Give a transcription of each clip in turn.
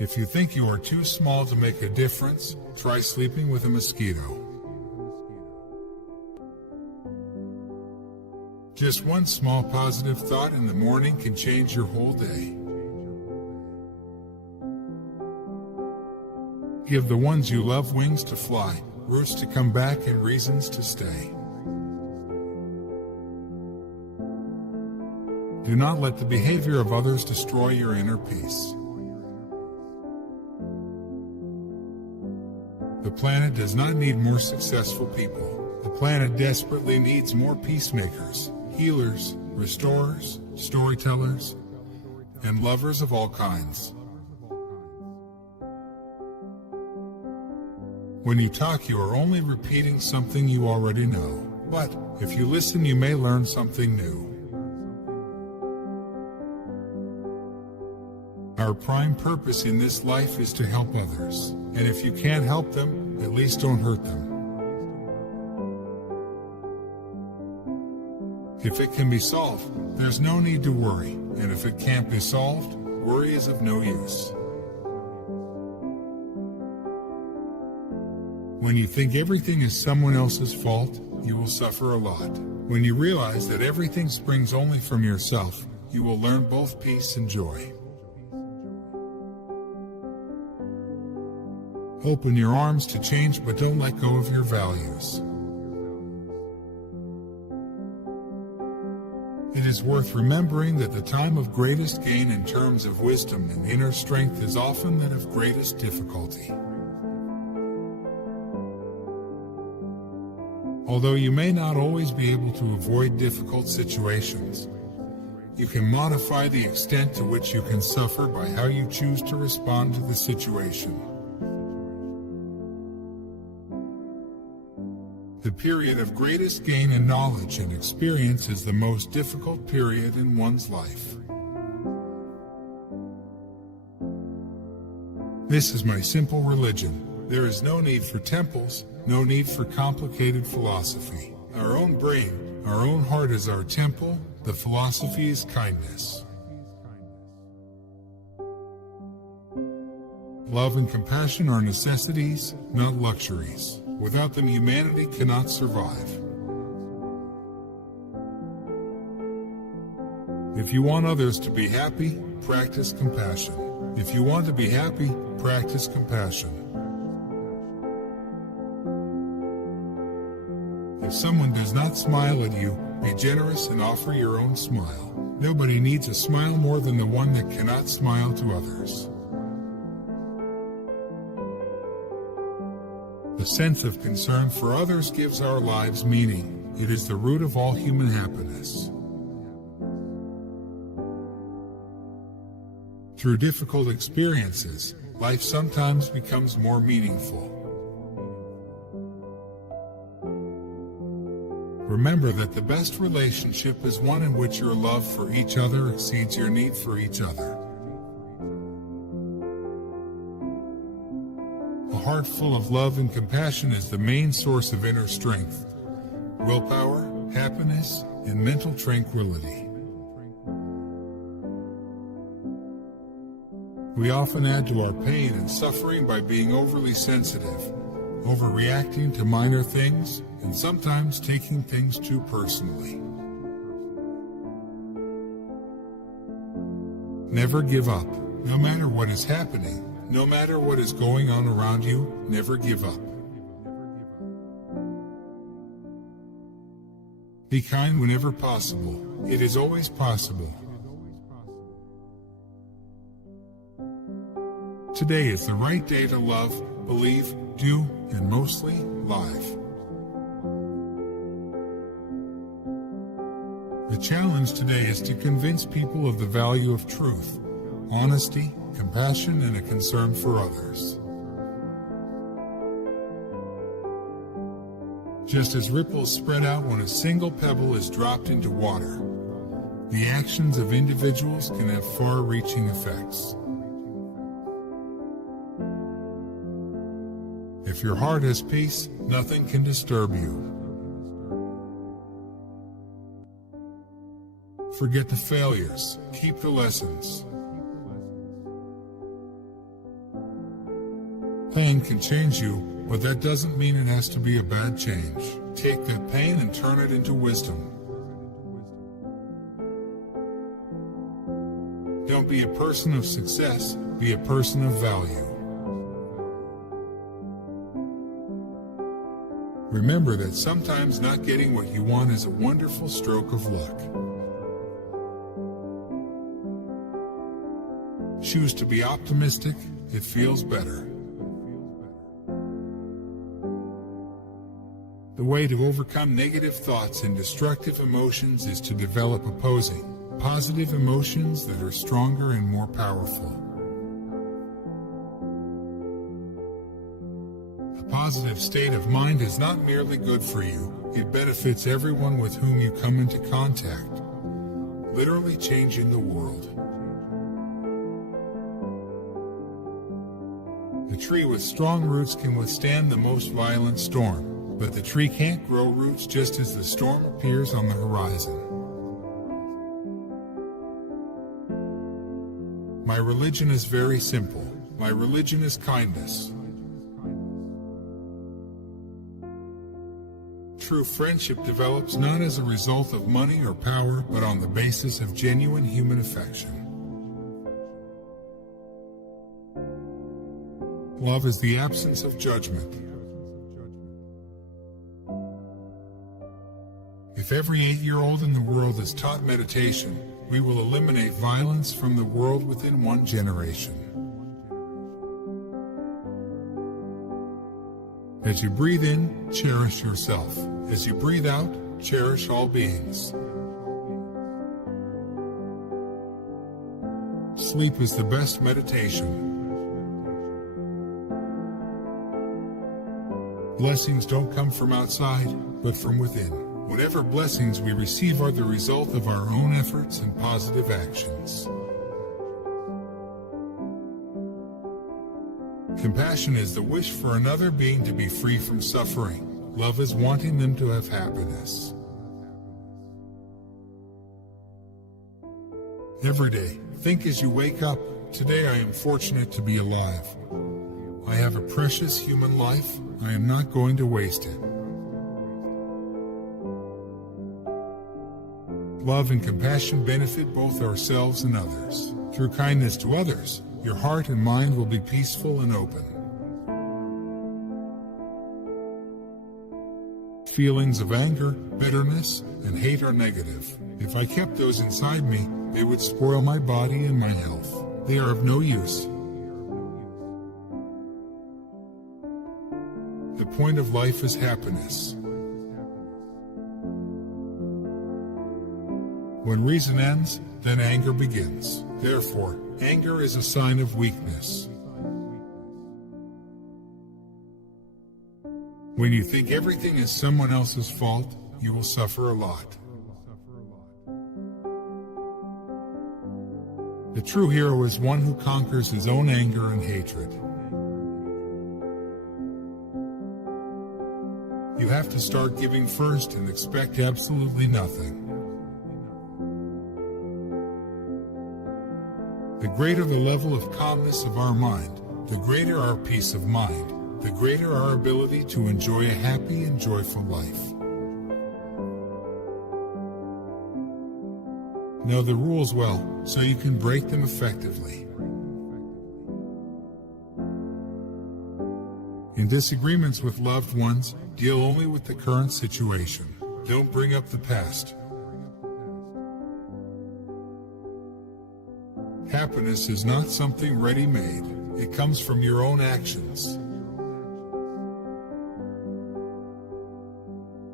If you think you are too small to make a difference, try sleeping with a mosquito. Just one small positive thought in the morning can change your whole day. Give the ones you love wings to fly, roots to come back, and reasons to stay. Do not let the behavior of others destroy your inner peace. The planet does not need more successful people. The planet desperately needs more peacemakers, healers, restorers, storytellers, and lovers of all kinds. When you talk, you are only repeating something you already know. But if you listen, you may learn something new. Our prime purpose in this life is to help others. And if you can't help them, at least don't hurt them. If it can be solved, there's no need to worry. And if it can't be solved, worry is of no use. When you think everything is someone else's fault, you will suffer a lot. When you realize that everything springs only from yourself, you will learn both peace and joy. Open your arms to change, but don't let go of your values. It is worth remembering that the time of greatest gain in terms of wisdom and inner strength is often that of greatest difficulty. Although you may not always be able to avoid difficult situations, you can modify the extent to which you can suffer by how you choose to respond to the situation. The period of greatest gain in knowledge and experience is the most difficult period in one's life. This is my simple religion. There is no need for temples, no need for complicated philosophy. Our own brain, our own heart is our temple. The philosophy is kindness. Love and compassion are necessities, not luxuries. Without them, humanity cannot survive. If you want others to be happy, practice compassion. If you want to be happy, practice compassion. If someone does not smile at you, be generous and offer your own smile. Nobody needs a smile more than the one that cannot smile to others. The sense of concern for others gives our lives meaning. It is the root of all human happiness. Through difficult experiences, life sometimes becomes more meaningful. Remember that the best relationship is one in which your love for each other exceeds your need for each other. A heart full of love and compassion is the main source of inner strength, willpower, happiness, and mental tranquility. We often add to our pain and suffering by being overly sensitive, overreacting to minor things, and sometimes taking things too personally. Never give up. No matter what is happening, no matter what is going on around you, never give up. Be kind whenever possible. It is always possible. Today is the right day to love, believe, do, and mostly, live. The challenge today is to convince people of the value of truth, honesty, compassion, and a concern for others. Just as ripples spread out when a single pebble is dropped into water, the actions of individuals can have far-reaching effects. If your heart has peace, nothing can disturb you. Forget the failures, keep the lessons. Pain can change you, but that doesn't mean it has to be a bad change. Take that pain and turn it into wisdom. Don't be a person of success, be a person of value. Remember that sometimes not getting what you want is a wonderful stroke of luck. Choose to be optimistic, it feels better. The way to overcome negative thoughts and destructive emotions is to develop opposing, positive emotions that are stronger and more powerful. A positive state of mind is not merely good for you, it benefits everyone with whom you come into contact, literally changing the world. A tree with strong roots can withstand the most violent storm, but the tree can't grow roots just as the storm appears on the horizon. My religion is very simple. My religion is kindness. True friendship develops not as a result of money or power, but on the basis of genuine human affection. Love is the absence of judgment. If every 8-year-old in the world is taught meditation, we will eliminate violence from the world within 1 generation. As you breathe in, cherish yourself. As you breathe out, cherish all beings. Sleep is the best meditation. Blessings don't come from outside, but from within. Whatever blessings we receive are the result of our own efforts and positive actions. Compassion is the wish for another being to be free from suffering. Love is wanting them to have happiness. Every day, think as you wake up, today I am fortunate to be alive. I have a precious human life. I am not going to waste it. Love and compassion benefit both ourselves and others. Through kindness to others, your heart and mind will be peaceful and open. Feelings of anger, bitterness, and hate are negative. If I kept those inside me, they would spoil my body and my health. They are of no use. The point of life is happiness. When reason ends, then anger begins. Therefore, anger is a sign of weakness. When you think everything is someone else's fault, you will suffer a lot. The true hero is one who conquers his own anger and hatred. You have to start giving first and expect absolutely nothing. The greater the level of calmness of our mind, the greater our peace of mind, the greater our ability to enjoy a happy and joyful life. Know the rules well, so you can break them effectively. In disagreements with loved ones, deal only with the current situation. Don't bring up the past. Happiness is not something ready-made. It comes from your own actions.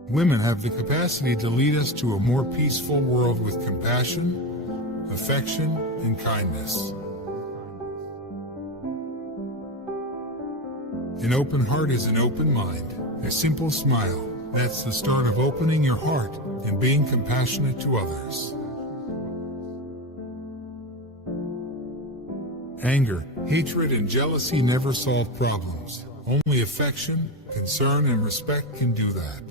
Women have the capacity to lead us to a more peaceful world with compassion, affection, and kindness. An open heart is an open mind. A simple smile, that's the start of opening your heart and being compassionate to others. Anger, hatred, and jealousy never solve problems. Only affection, concern, and respect can do that.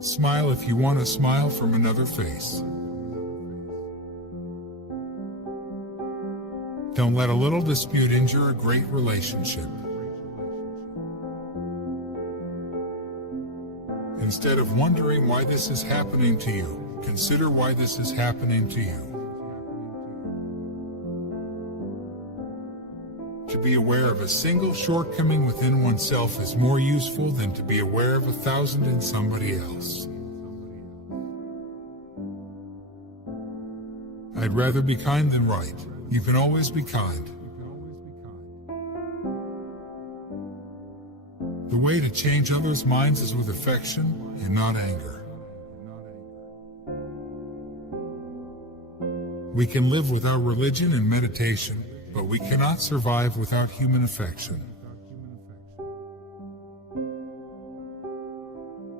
Smile if you want a smile from another face. Don't let a little dispute injure a great relationship. Instead of wondering why this is happening to you, consider why this is happening to you. To be aware of a single shortcoming within oneself is more useful than to be aware of 1,000 in somebody else. I'd rather be kind than right. You can always be kind. The way to change others' minds is with affection and not anger. We can live without religion and meditation, but we cannot survive without human affection.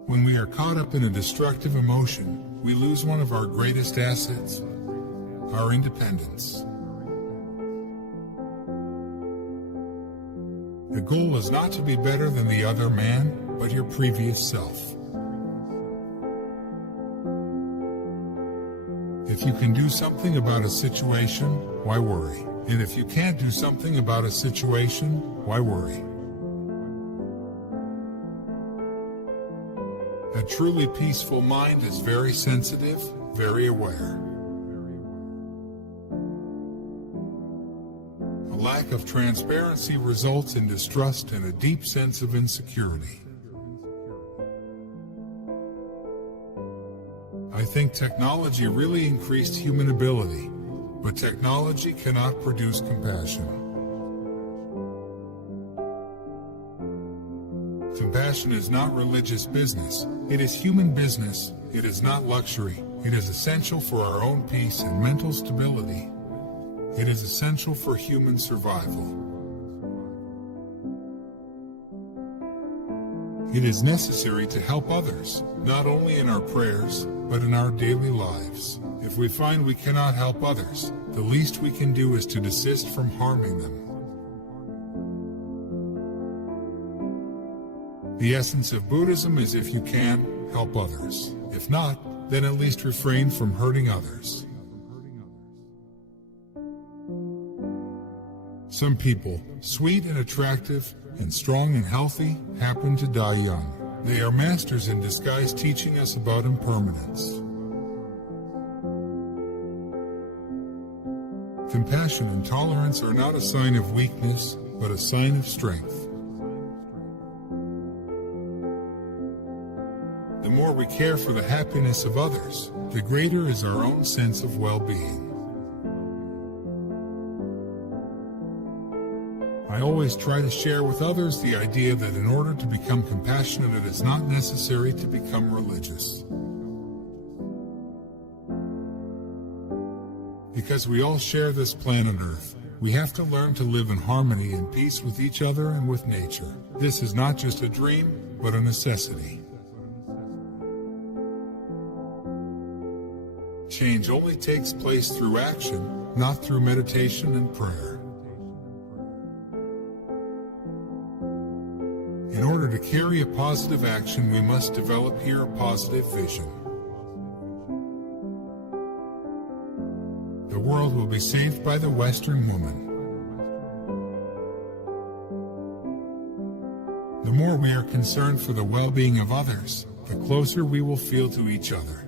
When we are caught up in a destructive emotion, we lose one of our greatest assets, our independence. The goal is not to be better than the other man, but your previous self. If you can do something about a situation, why worry? And if you can't do something about a situation, why worry? A truly peaceful mind is very sensitive, very aware. A lack of transparency results in distrust and a deep sense of insecurity. I think technology really increased human ability, but technology cannot produce compassion. Compassion is not religious business, it is human business, it is not luxury, it is essential for our own peace and mental stability. It is essential for human survival. It is necessary to help others, not only in our prayers, but in our daily lives. If we find we cannot help others, the least we can do is to desist from harming them. The essence of Buddhism is if you can, help others. If not, then at least refrain from hurting others. Some people, sweet and attractive, and strong and healthy, happen to die young. They are masters in disguise teaching us about impermanence. Compassion and tolerance are not a sign of weakness, but a sign of strength. The more we care for the happiness of others, the greater is our own sense of well-being. I always try to share with others the idea that in order to become compassionate, it is not necessary to become religious. Because we all share this planet Earth, we have to learn to live in harmony and peace with each other and with nature. This is not just a dream, but a necessity. Change only takes place through action, not through meditation and prayer. In order to carry a positive action, we must develop here a positive vision. The world will be saved by the Western woman. The more we are concerned for the well-being of others, the closer we will feel to each other.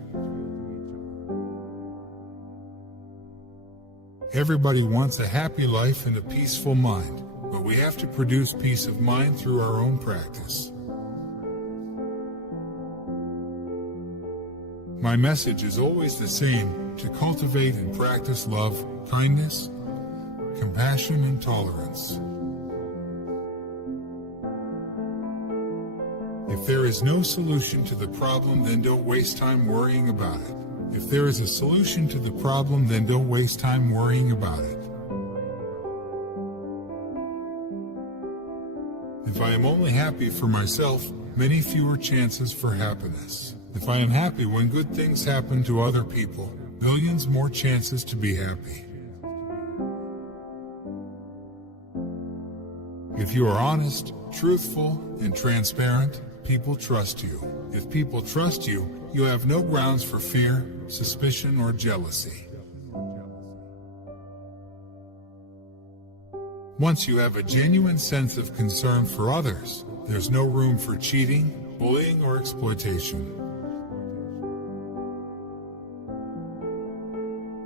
Everybody wants a happy life and a peaceful mind, but we have to produce peace of mind through our own practice. My message is always the same: to cultivate and practice love, kindness, compassion, and tolerance. If there is no solution to the problem, then don't waste time worrying about it. If there is a solution to the problem, then don't waste time worrying about it. If I am only happy for myself, many fewer chances for happiness. If I am happy when good things happen to other people, millions more chances to be happy. If you are honest, truthful, and transparent, people trust you. If people trust you, you have no grounds for fear, suspicion, or jealousy. Once you have a genuine sense of concern for others, there's no room for cheating, bullying, or exploitation.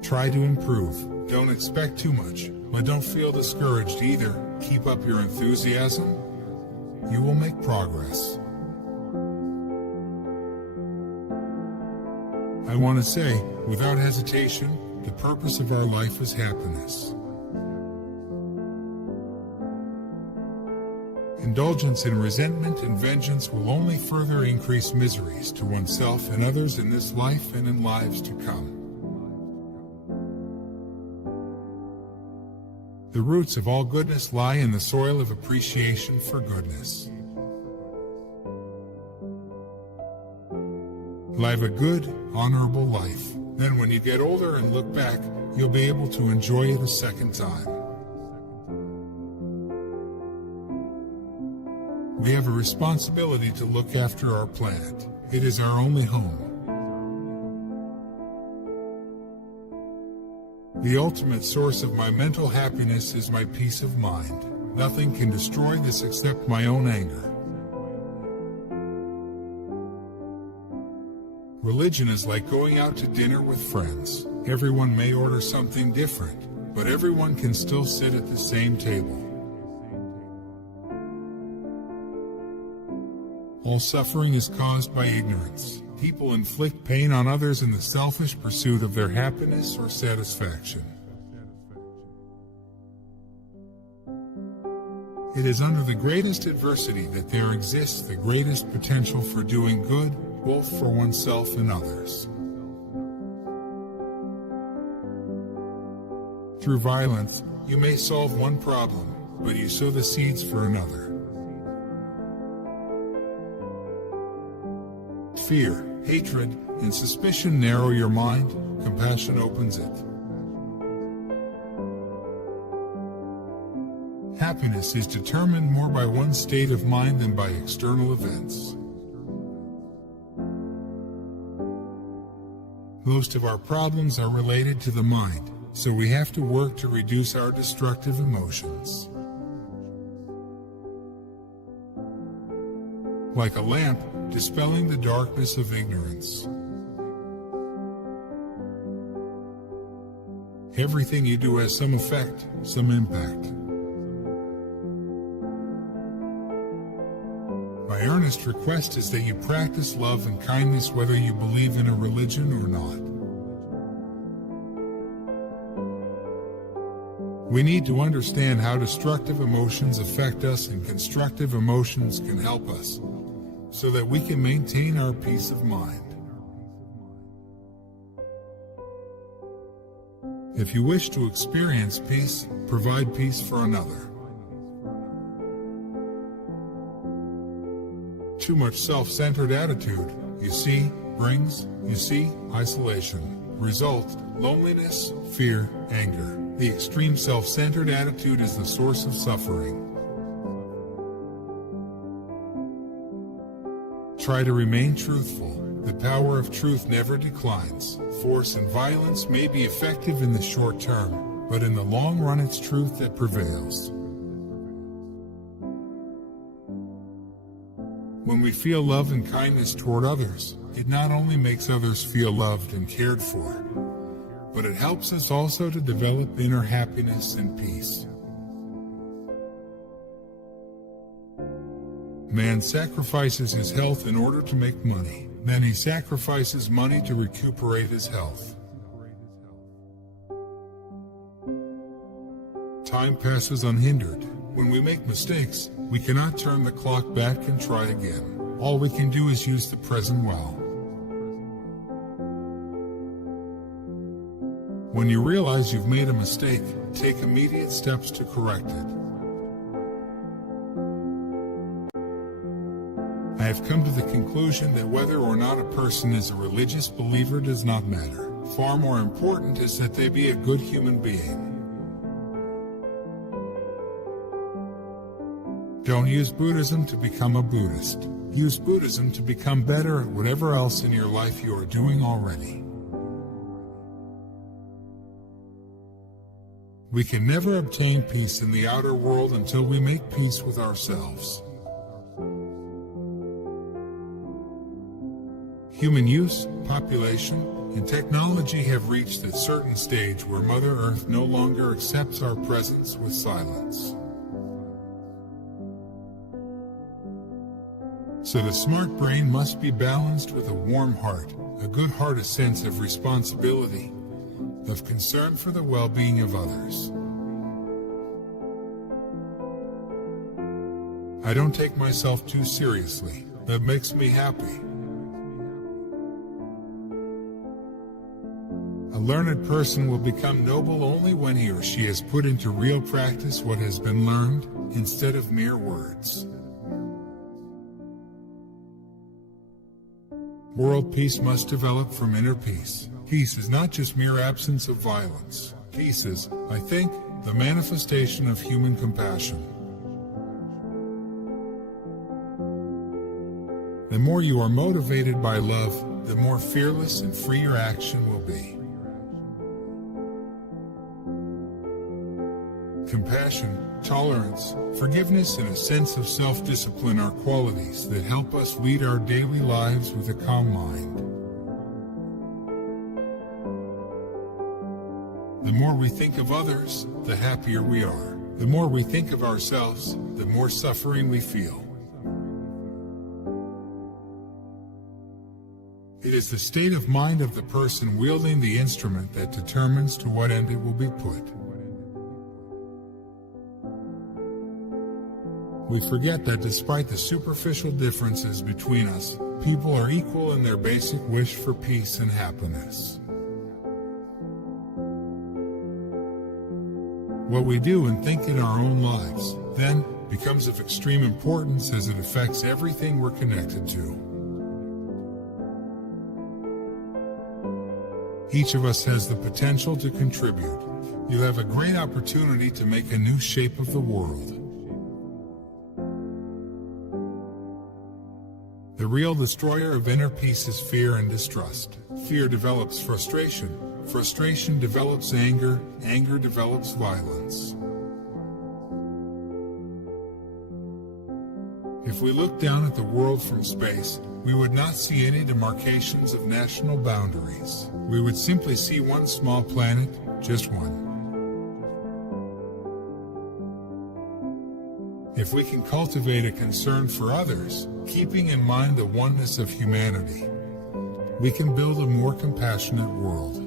Try to improve. Don't expect too much, but don't feel discouraged either. Keep up your enthusiasm. You will make progress. I want to say, without hesitation, the purpose of our life is happiness. Indulgence in resentment and vengeance will only further increase miseries to oneself and others in this life and in lives to come. The roots of all goodness lie in the soil of appreciation for goodness. Live a good, honorable life. Then when you get older and look back, you'll be able to enjoy it a second time. We have a responsibility to look after our planet. It is our only home. The ultimate source of my mental happiness is my peace of mind. Nothing can destroy this except my own anger. Religion is like going out to dinner with friends. Everyone may order something different, but everyone can still sit at the same table. All suffering is caused by ignorance. People inflict pain on others in the selfish pursuit of their happiness or satisfaction. It is under the greatest adversity that there exists the greatest potential for doing good, both for oneself and others. Through violence, you may solve one problem, but you sow the seeds for another. Fear, hatred, and suspicion narrow your mind. Compassion opens it. Happiness is determined more by one's state of mind than by external events. Most of our problems are related to the mind, so we have to work to reduce our destructive emotions. Like a lamp, dispelling the darkness of ignorance. Everything you do has some effect, some impact. My earnest request is that you practice love and kindness whether you believe in a religion or not. We need to understand how destructive emotions affect us and constructive emotions can help us, so that we can maintain our peace of mind. If you wish to experience peace, provide peace for another. Too much self-centered attitude, brings isolation. Result, loneliness, fear, anger. The extreme self-centered attitude is the source of suffering. Try to remain truthful. The power of truth never declines. Force and violence may be effective in the short term, but in the long run it's truth that prevails. When we feel love and kindness toward others, it not only makes others feel loved and cared for, but it helps us also to develop inner happiness and peace. Man sacrifices his health in order to make money. Then he sacrifices money to recuperate his health. Time passes unhindered. When we make mistakes, we cannot turn the clock back and try again. All we can do is use the present well. When you realize you've made a mistake, take immediate steps to correct it. I have come to the conclusion that whether or not a person is a religious believer does not matter. Far more important is that they be a good human being. Don't use Buddhism to become a Buddhist. Use Buddhism to become better at whatever else in your life you are doing already. We can never obtain peace in the outer world until we make peace with ourselves. Human use, population, and technology have reached a certain stage where Mother Earth no longer accepts our presence with silence. So the smart brain must be balanced with a warm heart, a good heart, a sense of responsibility, of concern for the well-being of others. I don't take myself too seriously. That makes me happy. A learned person will become noble only when he or she has put into real practice what has been learned, instead of mere words. World peace must develop from inner peace. Peace is not just mere absence of violence. Peace is, I think, the manifestation of human compassion. The more you are motivated by love, the more fearless and free your action will be. Compassion, tolerance, forgiveness, and a sense of self-discipline are qualities that help us lead our daily lives with a calm mind. The more we think of others, the happier we are. The more we think of ourselves, the more suffering we feel. It is the state of mind of the person wielding the instrument that determines to what end it will be put. We forget that despite the superficial differences between us, people are equal in their basic wish for peace and happiness. What we do and think in our own lives, then, becomes of extreme importance as it affects everything we're connected to. Each of us has the potential to contribute. You have a great opportunity to make a new shape of the world. The real destroyer of inner peace is fear and distrust. Fear develops frustration. Frustration develops anger. Anger develops violence. If we look down at the world from space, we would not see any demarcations of national boundaries. We would simply see one small planet, just one. If we can cultivate a concern for others, keeping in mind the oneness of humanity, we can build a more compassionate world.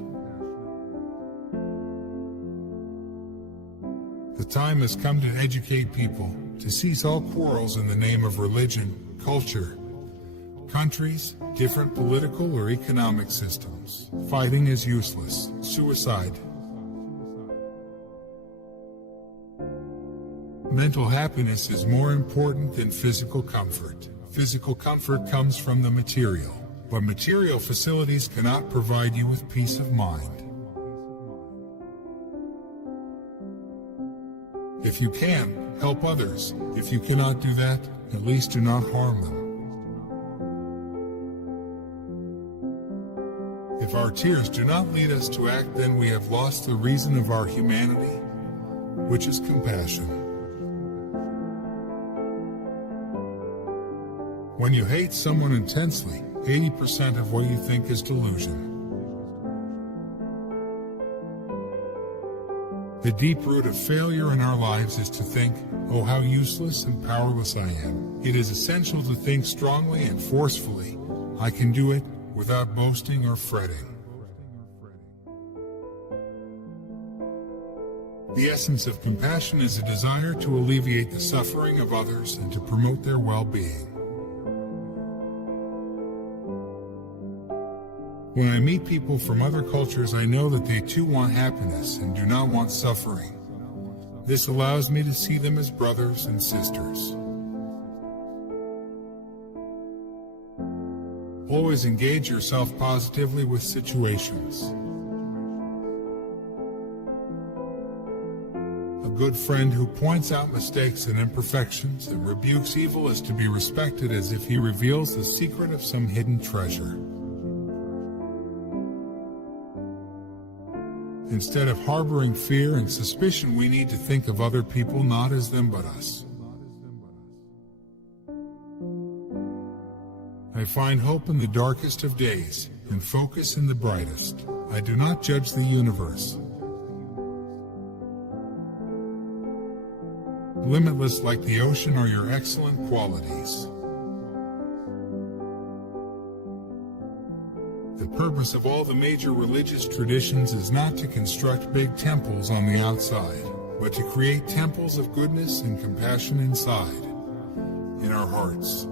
The time has come to educate people, to cease all quarrels in the name of religion, culture, countries, different political or economic systems. Fighting is useless. Suicide. Mental happiness is more important than physical comfort. Physical comfort comes from the material, but material facilities cannot provide you with peace of mind. If you can, help others. If you cannot do that, at least do not harm them. If our tears do not lead us to act, then we have lost the reason of our humanity, which is compassion. When you hate someone intensely, 80% of what you think is delusion. The deep root of failure in our lives is to think, oh, how useless and powerless I am. It is essential to think strongly and forcefully. I can do it without boasting or fretting. The essence of compassion is a desire to alleviate the suffering of others and to promote their well-being. When I meet people from other cultures, I know that they too want happiness and do not want suffering. This allows me to see them as brothers and sisters. Always engage yourself positively with situations. A good friend who points out mistakes and imperfections and rebukes evil is to be respected as if he reveals the secret of some hidden treasure. Instead of harboring fear and suspicion, we need to think of other people not as them but us. I find hope in the darkest of days and focus in the brightest. I do not judge the universe. Limitless like the ocean are your excellent qualities. The purpose of all the major religious traditions is not to construct big temples on the outside, but to create temples of goodness and compassion inside, in our hearts.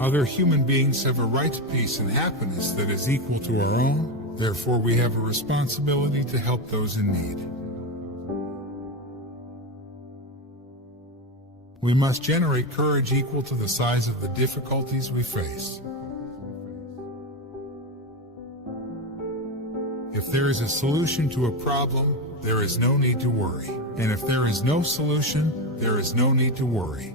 Other human beings have a right to peace and happiness that is equal to our own. Therefore, we have a responsibility to help those in need. We must generate courage equal to the size of the difficulties we face. If there is a solution to a problem, there is no need to worry. And if there is no solution, there is no need to worry.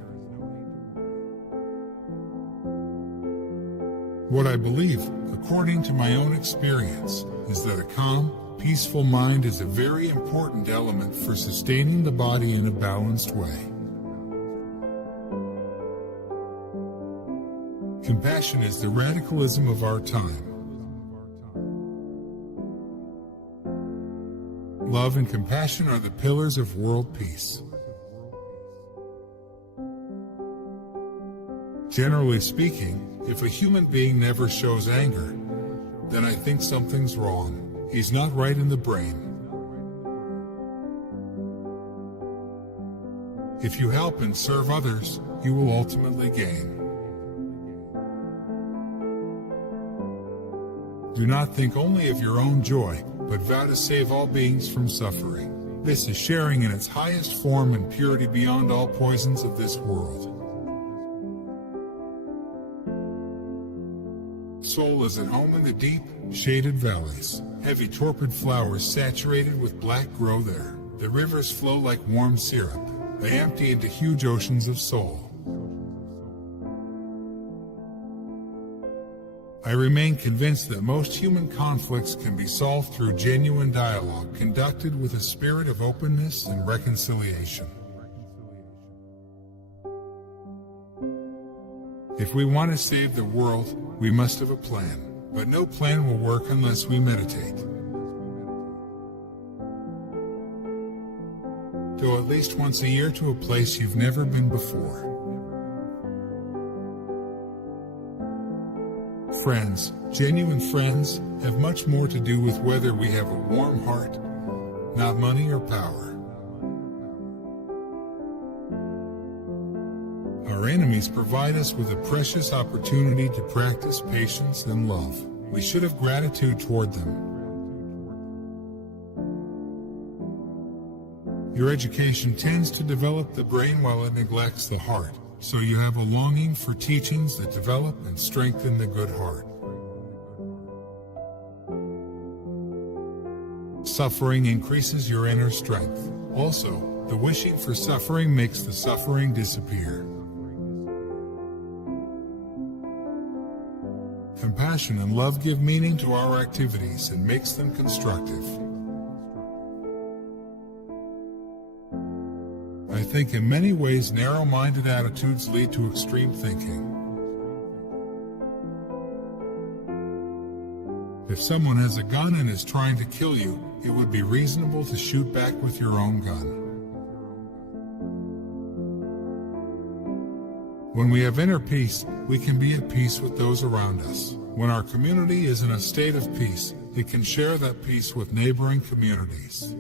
What I believe, according to my own experience, is that a calm, peaceful mind is a very important element for sustaining the body in a balanced way. Compassion is the radicalism of our time. Love and compassion are the pillars of world peace. Generally speaking, if a human being never shows anger, then I think something's wrong. He's not right in the brain. If you help and serve others, you will ultimately gain. Do not think only of your own joy, but vow to save all beings from suffering. This is sharing in its highest form and purity beyond all poisons of this world. Soul is at home in the deep, shaded valleys. Heavy torpid flowers saturated with black grow there. The rivers flow like warm syrup. They empty into huge oceans of soul. I remain convinced that most human conflicts can be solved through genuine dialogue conducted with a spirit of openness and reconciliation. If we want to save the world, we must have a plan. But no plan will work unless we meditate. Go at least once a year to a place you've never been before. Friends, genuine friends, have much more to do with whether we have a warm heart, not money or power. Our enemies provide us with a precious opportunity to practice patience and love. We should have gratitude toward them. Your education tends to develop the brain while it neglects the heart, so you have a longing for teachings that develop and strengthen the good heart. Suffering increases your inner strength. Also, the wishing for suffering makes the suffering disappear. Compassion and love give meaning to our activities and makes them constructive. I think in many ways narrow-minded attitudes lead to extreme thinking. If someone has a gun and is trying to kill you, it would be reasonable to shoot back with your own gun. When we have inner peace, we can be at peace with those around us. When our community is in a state of peace, it can share that peace with neighboring communities.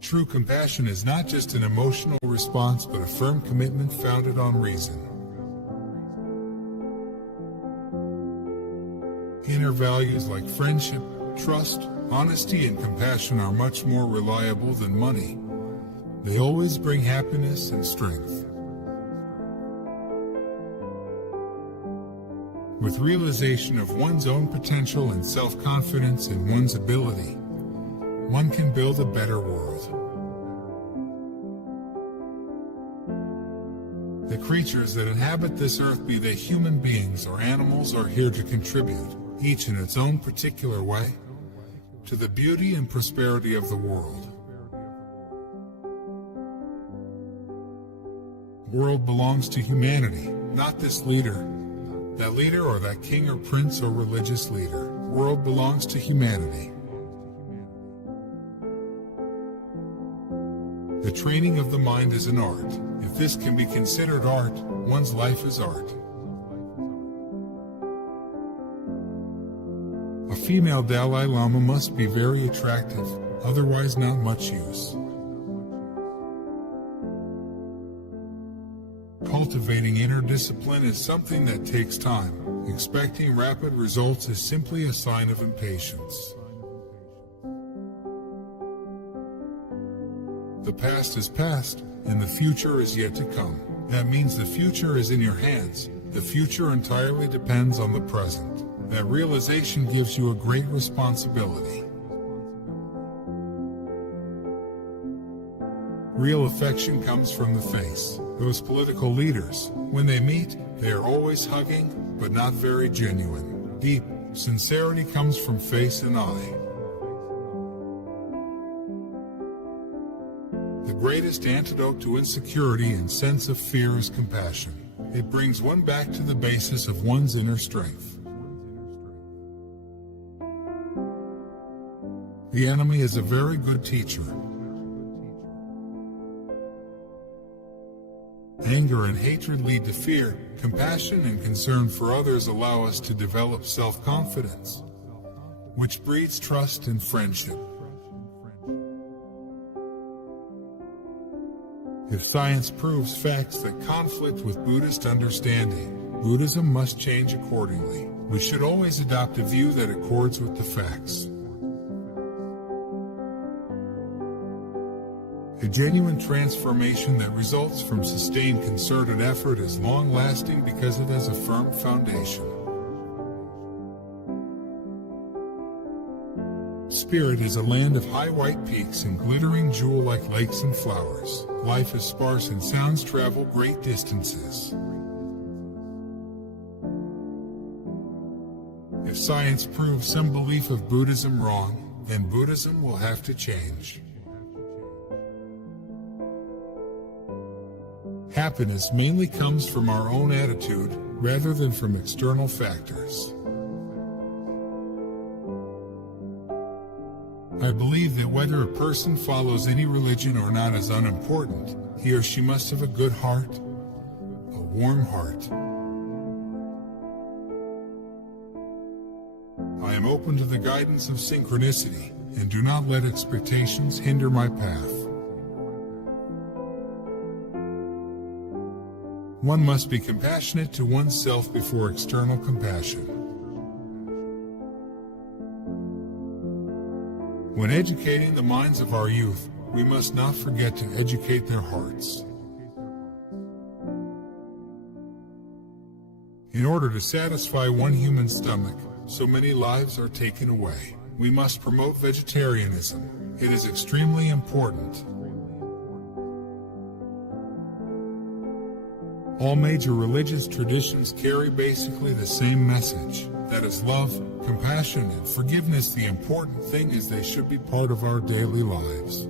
True compassion is not just an emotional response but a firm commitment founded on reason. Inner values like friendship, trust, honesty, and compassion are much more reliable than money. They always bring happiness and strength. With realization of one's own potential and self-confidence in one's ability, one can build a better world. The creatures that inhabit this earth, be they human beings or animals, are here to contribute, each in its own particular way, to the beauty and prosperity of the world. The world belongs to humanity, not this leader, that leader, or that king or prince or religious leader. The world belongs to humanity. The training of the mind is an art. If this can be considered art, one's life is art. A female Dalai Lama must be very attractive, otherwise not much use. Cultivating inner discipline is something that takes time. Expecting rapid results is simply a sign of impatience. The past is past, and the future is yet to come. That means the future is in your hands. The future entirely depends on the present. That realization gives you a great responsibility. Real affection comes from the face. Those political leaders, when they meet, they are always hugging, but not very genuine. Deep sincerity comes from face and eye. The greatest antidote to insecurity and sense of fear is compassion. It brings one back to the basis of one's inner strength. The enemy is a very good teacher. Anger and hatred lead to fear. Compassion and concern for others allow us to develop self-confidence, which breeds trust and friendship. If science proves facts that conflict with Buddhist understanding, Buddhism must change accordingly. We should always adopt a view that accords with the facts. A genuine transformation that results from sustained concerted effort is long-lasting because it has a firm foundation. Spirit is a land of high white peaks and glittering jewel-like lakes and flowers. Life is sparse and sounds travel great distances. If science proves some belief of Buddhism wrong, then Buddhism will have to change. Happiness mainly comes from our own attitude, rather than from external factors. I believe that whether a person follows any religion or not is unimportant. He or she must have a good heart, a warm heart. I am open to the guidance of synchronicity, and do not let expectations hinder my path. One must be compassionate to oneself before external compassion. When educating the minds of our youth, we must not forget to educate their hearts. In order to satisfy one human stomach, so many lives are taken away. We must promote vegetarianism. It is extremely important. All major religious traditions carry basically the same message. That is love, compassion, and forgiveness. The important thing is they should be part of our daily lives.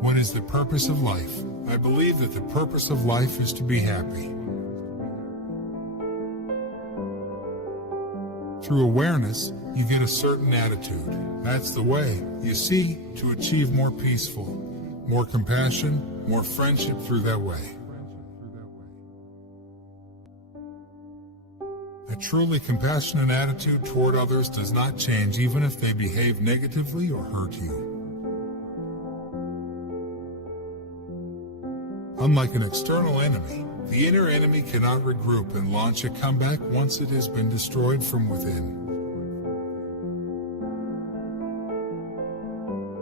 What is the purpose of life? I believe that the purpose of life is to be happy. Through awareness, you get a certain attitude. That's the way, you see, to achieve more peaceful, more compassion, more friendship through that way. A truly compassionate attitude toward others does not change even if they behave negatively or hurt you. Unlike an external enemy, the inner enemy cannot regroup and launch a comeback once it has been destroyed from within.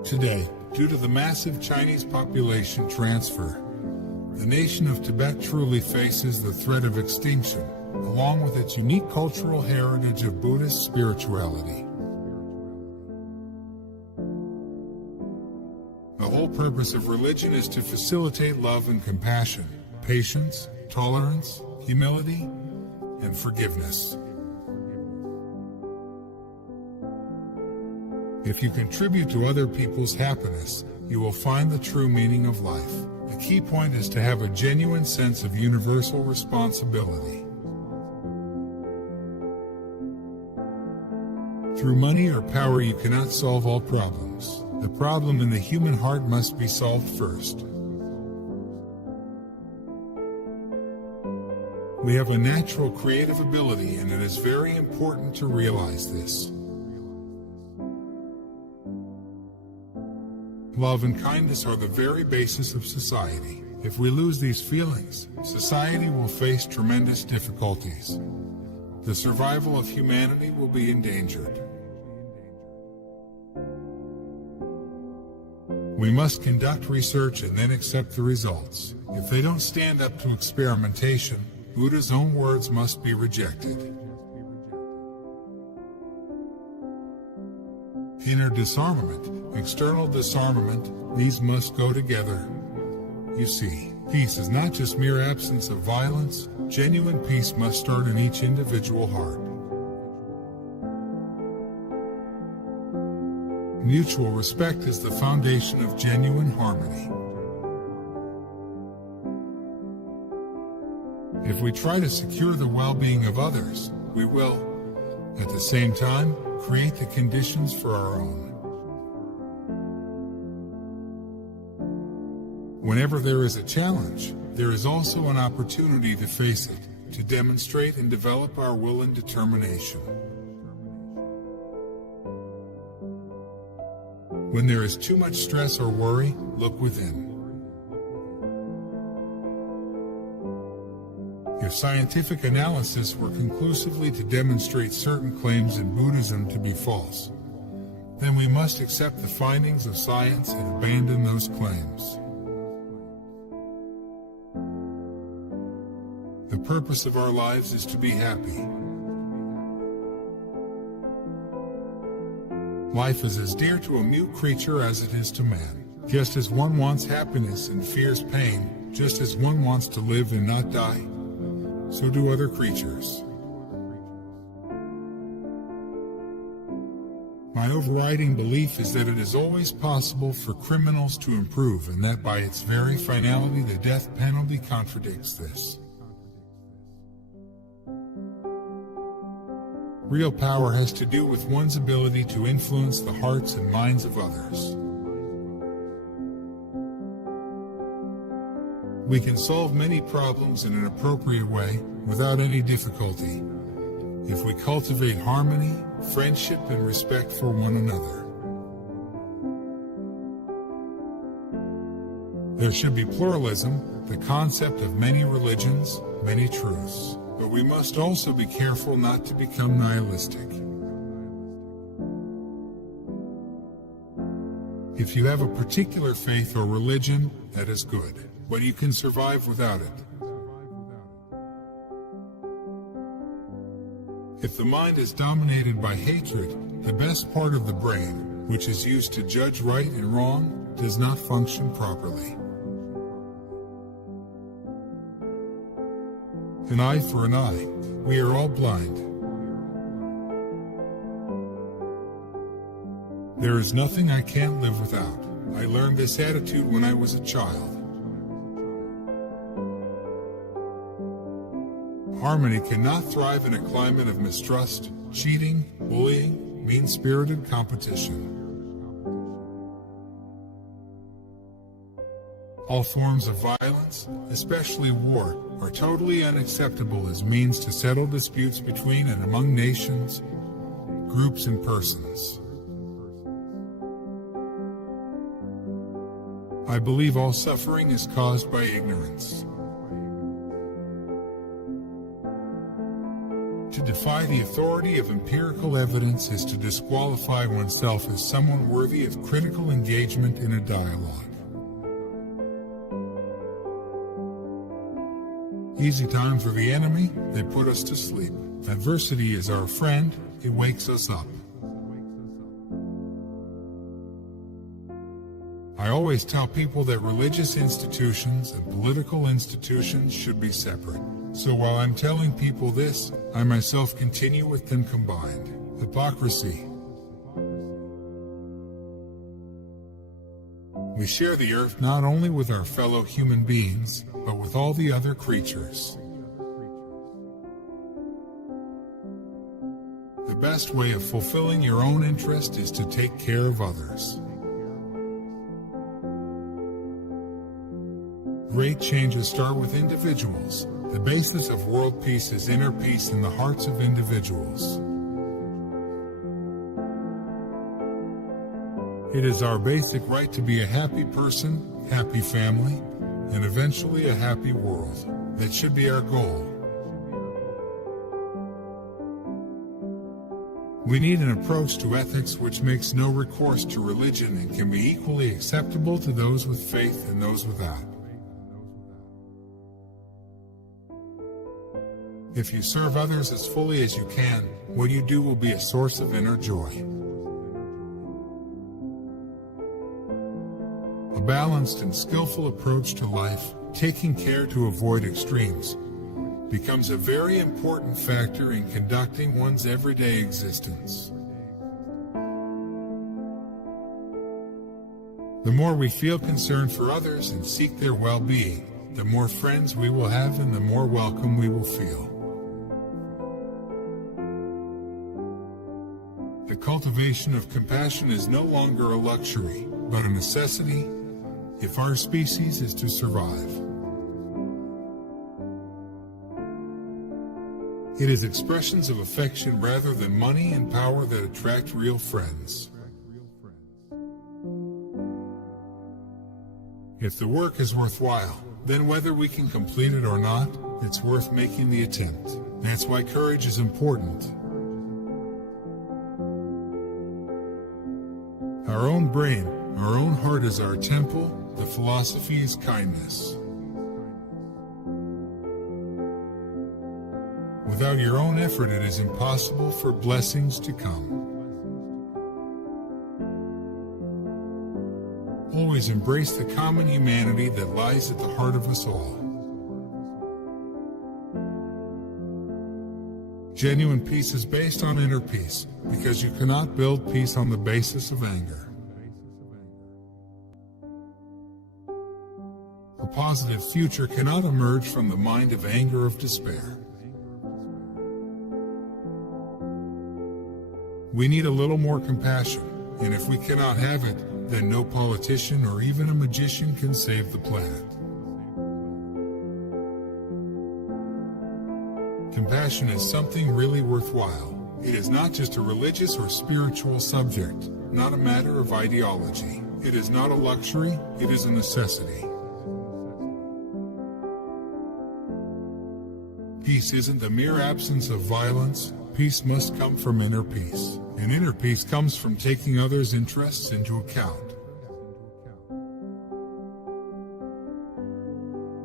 Today, due to the massive Chinese population transfer, the nation of Tibet truly faces the threat of extinction, along with its unique cultural heritage of Buddhist spirituality. The whole purpose of religion is to facilitate love and compassion, patience, tolerance, humility, and forgiveness. If you contribute to other people's happiness, you will find the true meaning of life. The key point is to have a genuine sense of universal responsibility. Through money or power you cannot solve all problems. The problem in the human heart must be solved first. We have a natural creative ability, and it is very important to realize this. Love and kindness are the very basis of society. If we lose these feelings, society will face tremendous difficulties. The survival of humanity will be endangered. We must conduct research and then accept the results. If they don't stand up to experimentation, Buddha's own words must be rejected. Inner disarmament, external disarmament, these must go together. You see, peace is not just mere absence of violence. Genuine peace must start in each individual heart. Mutual respect is the foundation of genuine harmony. If we try to secure the well-being of others, we will, at the same time, create the conditions for our own. Whenever there is a challenge, there is also an opportunity to face it, to demonstrate and develop our will and determination. When there is too much stress or worry, look within. If scientific analysis were conclusively to demonstrate certain claims in Buddhism to be false, then we must accept the findings of science and abandon those claims. The purpose of our lives is to be happy. Life is as dear to a mute creature as it is to man. Just as one wants happiness and fears pain, just as one wants to live and not die, so do other creatures. My overriding belief is that it is always possible for criminals to improve, and that by its very finality the death penalty contradicts this. Real power has to do with one's ability to influence the hearts and minds of others. We can solve many problems in an appropriate way, without any difficulty, if we cultivate harmony, friendship, and respect for one another. There should be pluralism, the concept of many religions, many truths. But we must also be careful not to become nihilistic. If you have a particular faith or religion, that is good, but you can survive without it. If the mind is dominated by hatred, the best part of the brain, which is used to judge right and wrong, does not function properly. An eye for an eye. We are all blind. There is nothing I can't live without. I learned this attitude when I was a child. Harmony cannot thrive in a climate of mistrust, cheating, bullying, mean-spirited competition. All forms of violence, especially war, are totally unacceptable as means to settle disputes between and among nations, groups, and persons. I believe all suffering is caused by ignorance. To defy the authority of empirical evidence is to disqualify oneself as someone worthy of critical engagement in a dialogue. Easy times are the enemy, they put us to sleep. Adversity is our friend, it wakes us up. I always tell people that religious institutions and political institutions should be separate. So while I'm telling people this, I myself continue with them combined. Hypocrisy. We share the earth not only with our fellow human beings, but with all the other creatures. The best way of fulfilling your own interest is to take care of others. Great changes start with individuals. The basis of world peace is inner peace in the hearts of individuals. It is our basic right to be a happy person, happy family, and eventually a happy world. That should be our goal. We need an approach to ethics which makes no recourse to religion and can be equally acceptable to those with faith and those without. If you serve others as fully as you can, what you do will be a source of inner joy. A balanced and skillful approach to life, taking care to avoid extremes, becomes a very important factor in conducting one's everyday existence. The more we feel concern for others and seek their well-being, the more friends we will have and the more welcome we will feel. The cultivation of compassion is no longer a luxury, but a necessity if our species is to survive. It is expressions of affection rather than money and power that attract real friends. If the work is worthwhile, then whether we can complete it or not, it's worth making the attempt. That's why courage is important. Our own brain, our own heart is our temple, the philosophy is kindness. Without your own effort, it is impossible for blessings to come. Always embrace the common humanity that lies at the heart of us all. Genuine peace is based on inner peace, because you cannot build peace on the basis of anger. A positive future cannot emerge from the mind of anger of despair. We need a little more compassion, and if we cannot have it, then no politician or even a magician can save the planet. Compassion is something really worthwhile. It is not just a religious or spiritual subject, not a matter of ideology. It is not a luxury, it is a necessity. Peace isn't the mere absence of violence. Peace must come from inner peace, and inner peace comes from taking others' interests into account.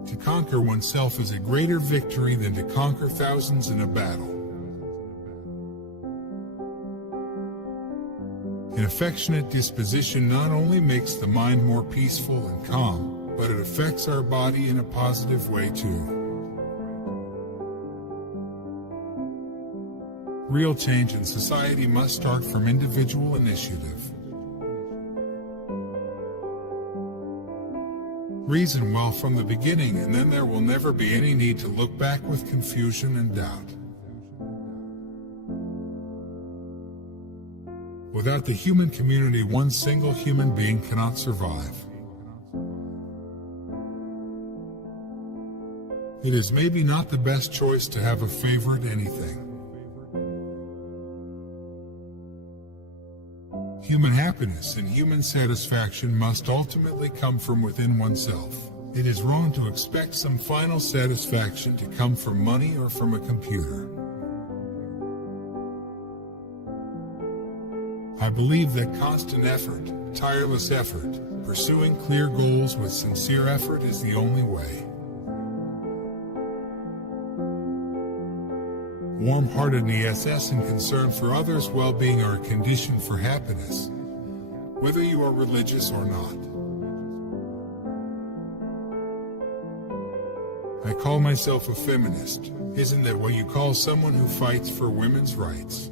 To conquer oneself is a greater victory than to conquer thousands in a battle. An affectionate disposition not only makes the mind more peaceful and calm, but it affects our body in a positive way too. Real change in society must start from individual initiative. Reason well from the beginning, and then there will never be any need to look back with confusion and doubt. Without the human community, one single human being cannot survive. It is maybe not the best choice to have a favorite anything. Human happiness and human satisfaction must ultimately come from within oneself. It is wrong to expect some final satisfaction to come from money or from a computer. I believe that constant effort, tireless effort, pursuing clear goals with sincere effort is the only way. Warm-heartedness and concern for others' well-being are a condition for happiness, whether you are religious or not. call myself a feminist. Isn't that what you call someone who fights for women's rights?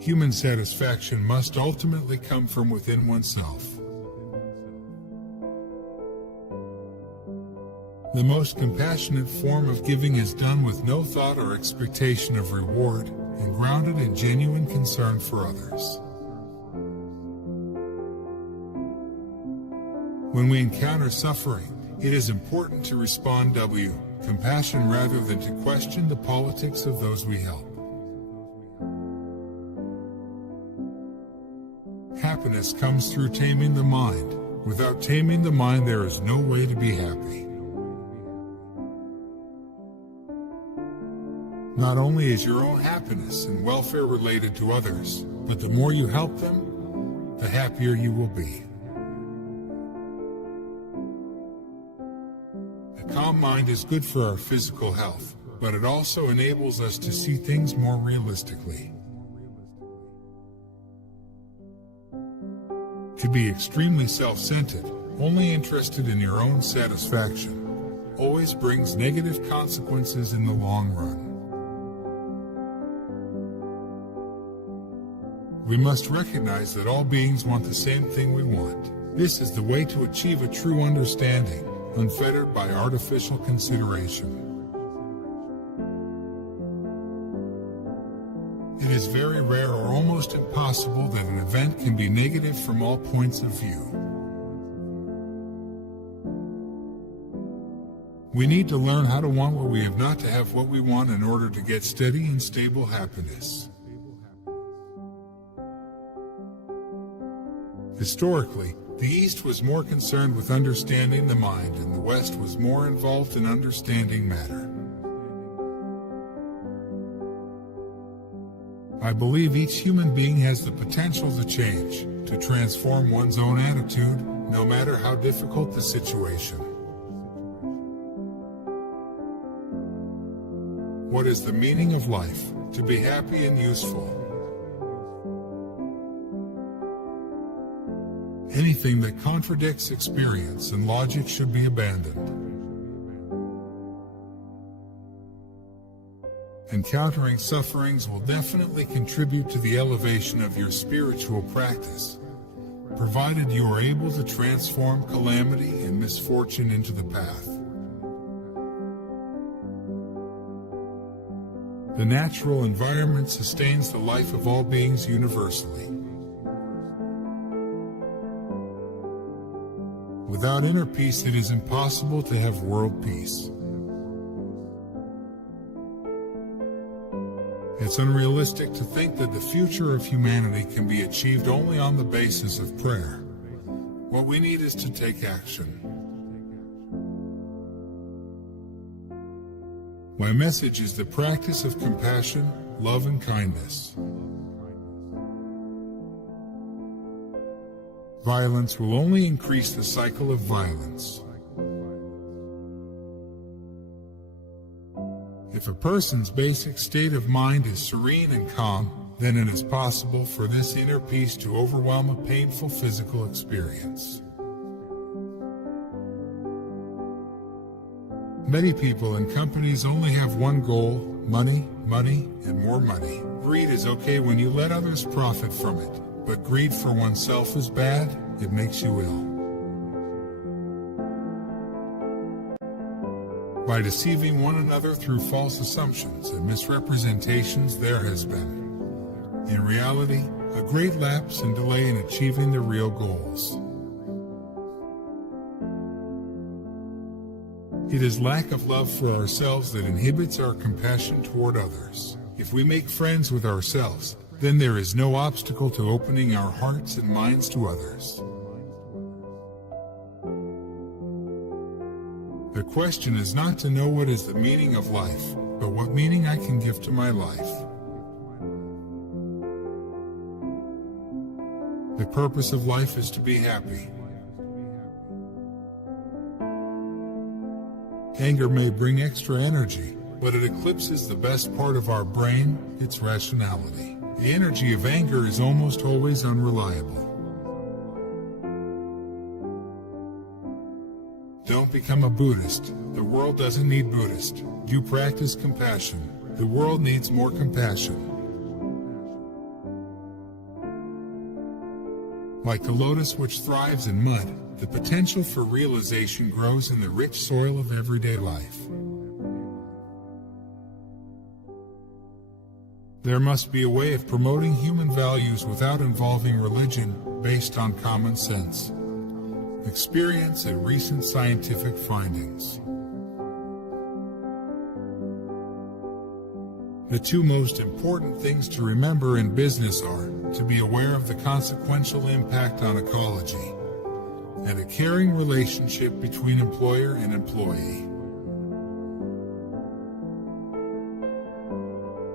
Human satisfaction must ultimately come from within oneself. The most compassionate form of giving is done with no thought or expectation of reward, and grounded in genuine concern for others. When we encounter suffering, it is important to respond with compassion rather than to question the politics of those we help. Happiness comes through taming the mind. Without taming the mind, there is no way to be happy. Not only is your own happiness and welfare related to others, but the more you help them, the happier you will be. A calm mind is good for our physical health, but it also enables us to see things more realistically. To be extremely self-centered, only interested in your own satisfaction, always brings negative consequences in the long run. We must recognize that all beings want the same thing we want. This is the way to achieve a true understanding, unfettered by artificial consideration. It is very rare or almost impossible that an event can be negative from all points of view. We need to learn how to want what we have, not to have what we want, in order to get steady and stable happiness. Historically, the East was more concerned with understanding the mind, and the West was more involved in understanding matter. I believe each human being has the potential to change, to transform one's own attitude, no matter how difficult the situation. What is the meaning of life? To be happy and useful. Anything that contradicts experience and logic should be abandoned. Encountering sufferings will definitely contribute to the elevation of your spiritual practice, provided you are able to transform calamity and misfortune into the path. The natural environment sustains the life of all beings universally. Without inner peace, it is impossible to have world peace. It's unrealistic to think that the future of humanity can be achieved only on the basis of prayer. What we need is to take action. My message is the practice of compassion, love, and kindness. Violence will only increase the cycle of violence. If a person's basic state of mind is serene and calm, then it is possible for this inner peace to overwhelm a painful physical experience. Many people and companies only have one goal: money, money, and more money. Greed is okay when you let others profit from it. But greed for oneself is bad. It makes you ill. By deceiving one another through false assumptions and misrepresentations, there has been, in reality, a great lapse and delay in achieving the real goals. It is lack of love for ourselves that inhibits our compassion toward others. If we make friends with ourselves, then there is no obstacle to opening our hearts and minds to others. The question is not to know what is the meaning of life, but what meaning I can give to my life. The purpose of life is to be happy. Anger may bring extra energy, but it eclipses the best part of our brain, its rationality. The energy of anger is almost always unreliable. become a Buddhist. The world doesn't need Buddhist. You practice compassion. The world needs more compassion. Like the lotus which thrives in mud, the potential for realization grows in the rich soil of everyday life. There must be a way of promoting human values without involving religion, based on common sense, experience, and recent scientific findings. The two most important things to remember in business are to be aware of the consequential impact on ecology and a caring relationship between employer and employee.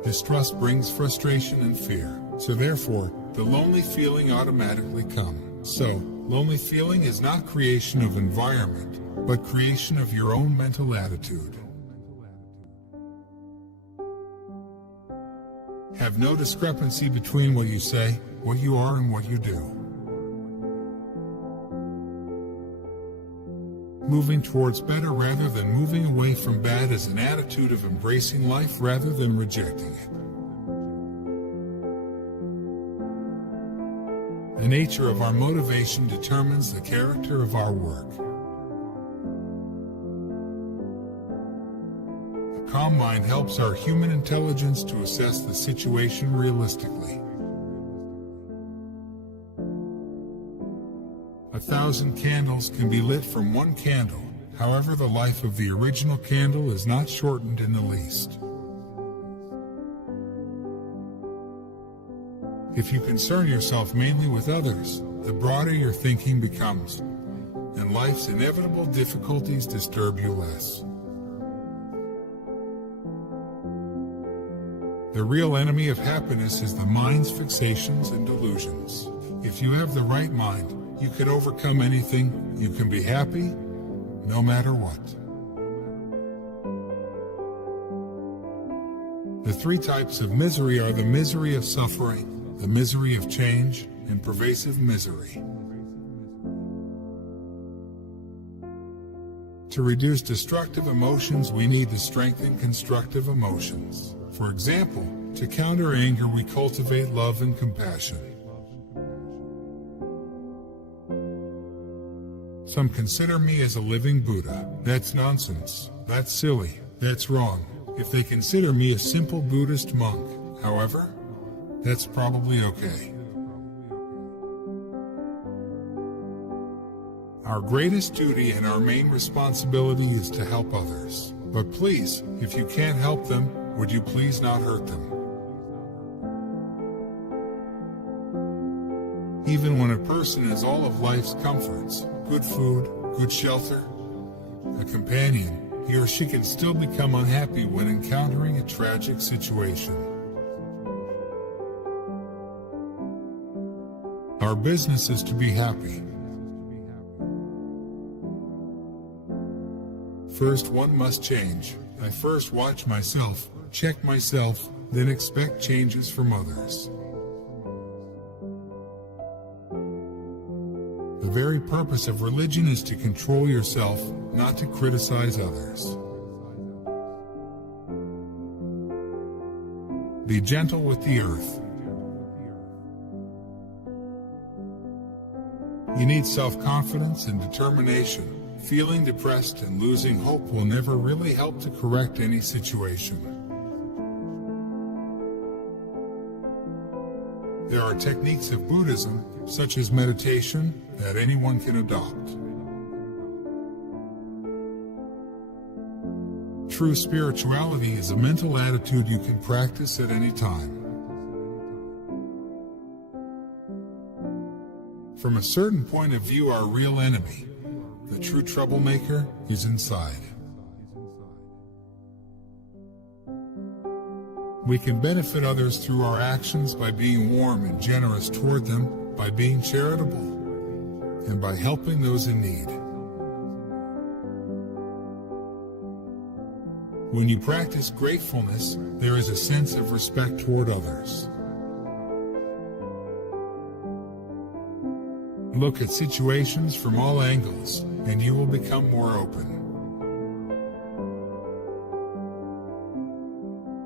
Distrust brings frustration and fear, so therefore, the lonely feeling automatically comes. So, lonely feeling is not creation of environment, but creation of your own mental attitude. Have no discrepancy between what you say, what you are, and what you do. Moving towards better rather than moving away from bad is an attitude of embracing life rather than rejecting it. The nature of our motivation determines the character of our work. A calm mind helps our human intelligence to assess the situation realistically. 1,000 candles can be lit from one candle, however the life of the original candle is not shortened in the least. If you concern yourself mainly with others, the broader your thinking becomes, and life's inevitable difficulties disturb you less. The real enemy of happiness is the mind's fixations and delusions. If you have the right mind, you can overcome anything. You can be happy, no matter what. The three types of misery are the misery of suffering, the misery of change, and pervasive misery. To reduce destructive emotions, we need to strengthen constructive emotions. For example, to counter anger, we cultivate love and compassion. Some consider me as a living Buddha. That's nonsense. That's silly. That's wrong. If they consider me a simple Buddhist monk, however, that's probably okay. Our greatest duty and our main responsibility is to help others. But please, if you can't help them, would you please not hurt them? Even when a person has all of life's comforts, good food, good shelter, a companion, he or she can still become unhappy when encountering a tragic situation. Our business is to be happy. First, one must change. I first watch myself, check myself, then expect changes from others. The very purpose of religion is to control yourself, not to criticize others. Be gentle with the earth. You need self-confidence and determination. Feeling depressed and losing hope will never really help to correct any situation. There are techniques of Buddhism, such as meditation, that anyone can adopt. True spirituality is a mental attitude you can practice at any time. From a certain point of view, our real enemy, the true troublemaker, is inside. We can benefit others through our actions by being warm and generous toward them, by being charitable, and by helping those in need. When you practice gratefulness, there is a sense of respect toward others. Look at situations from all angles, and you will become more open.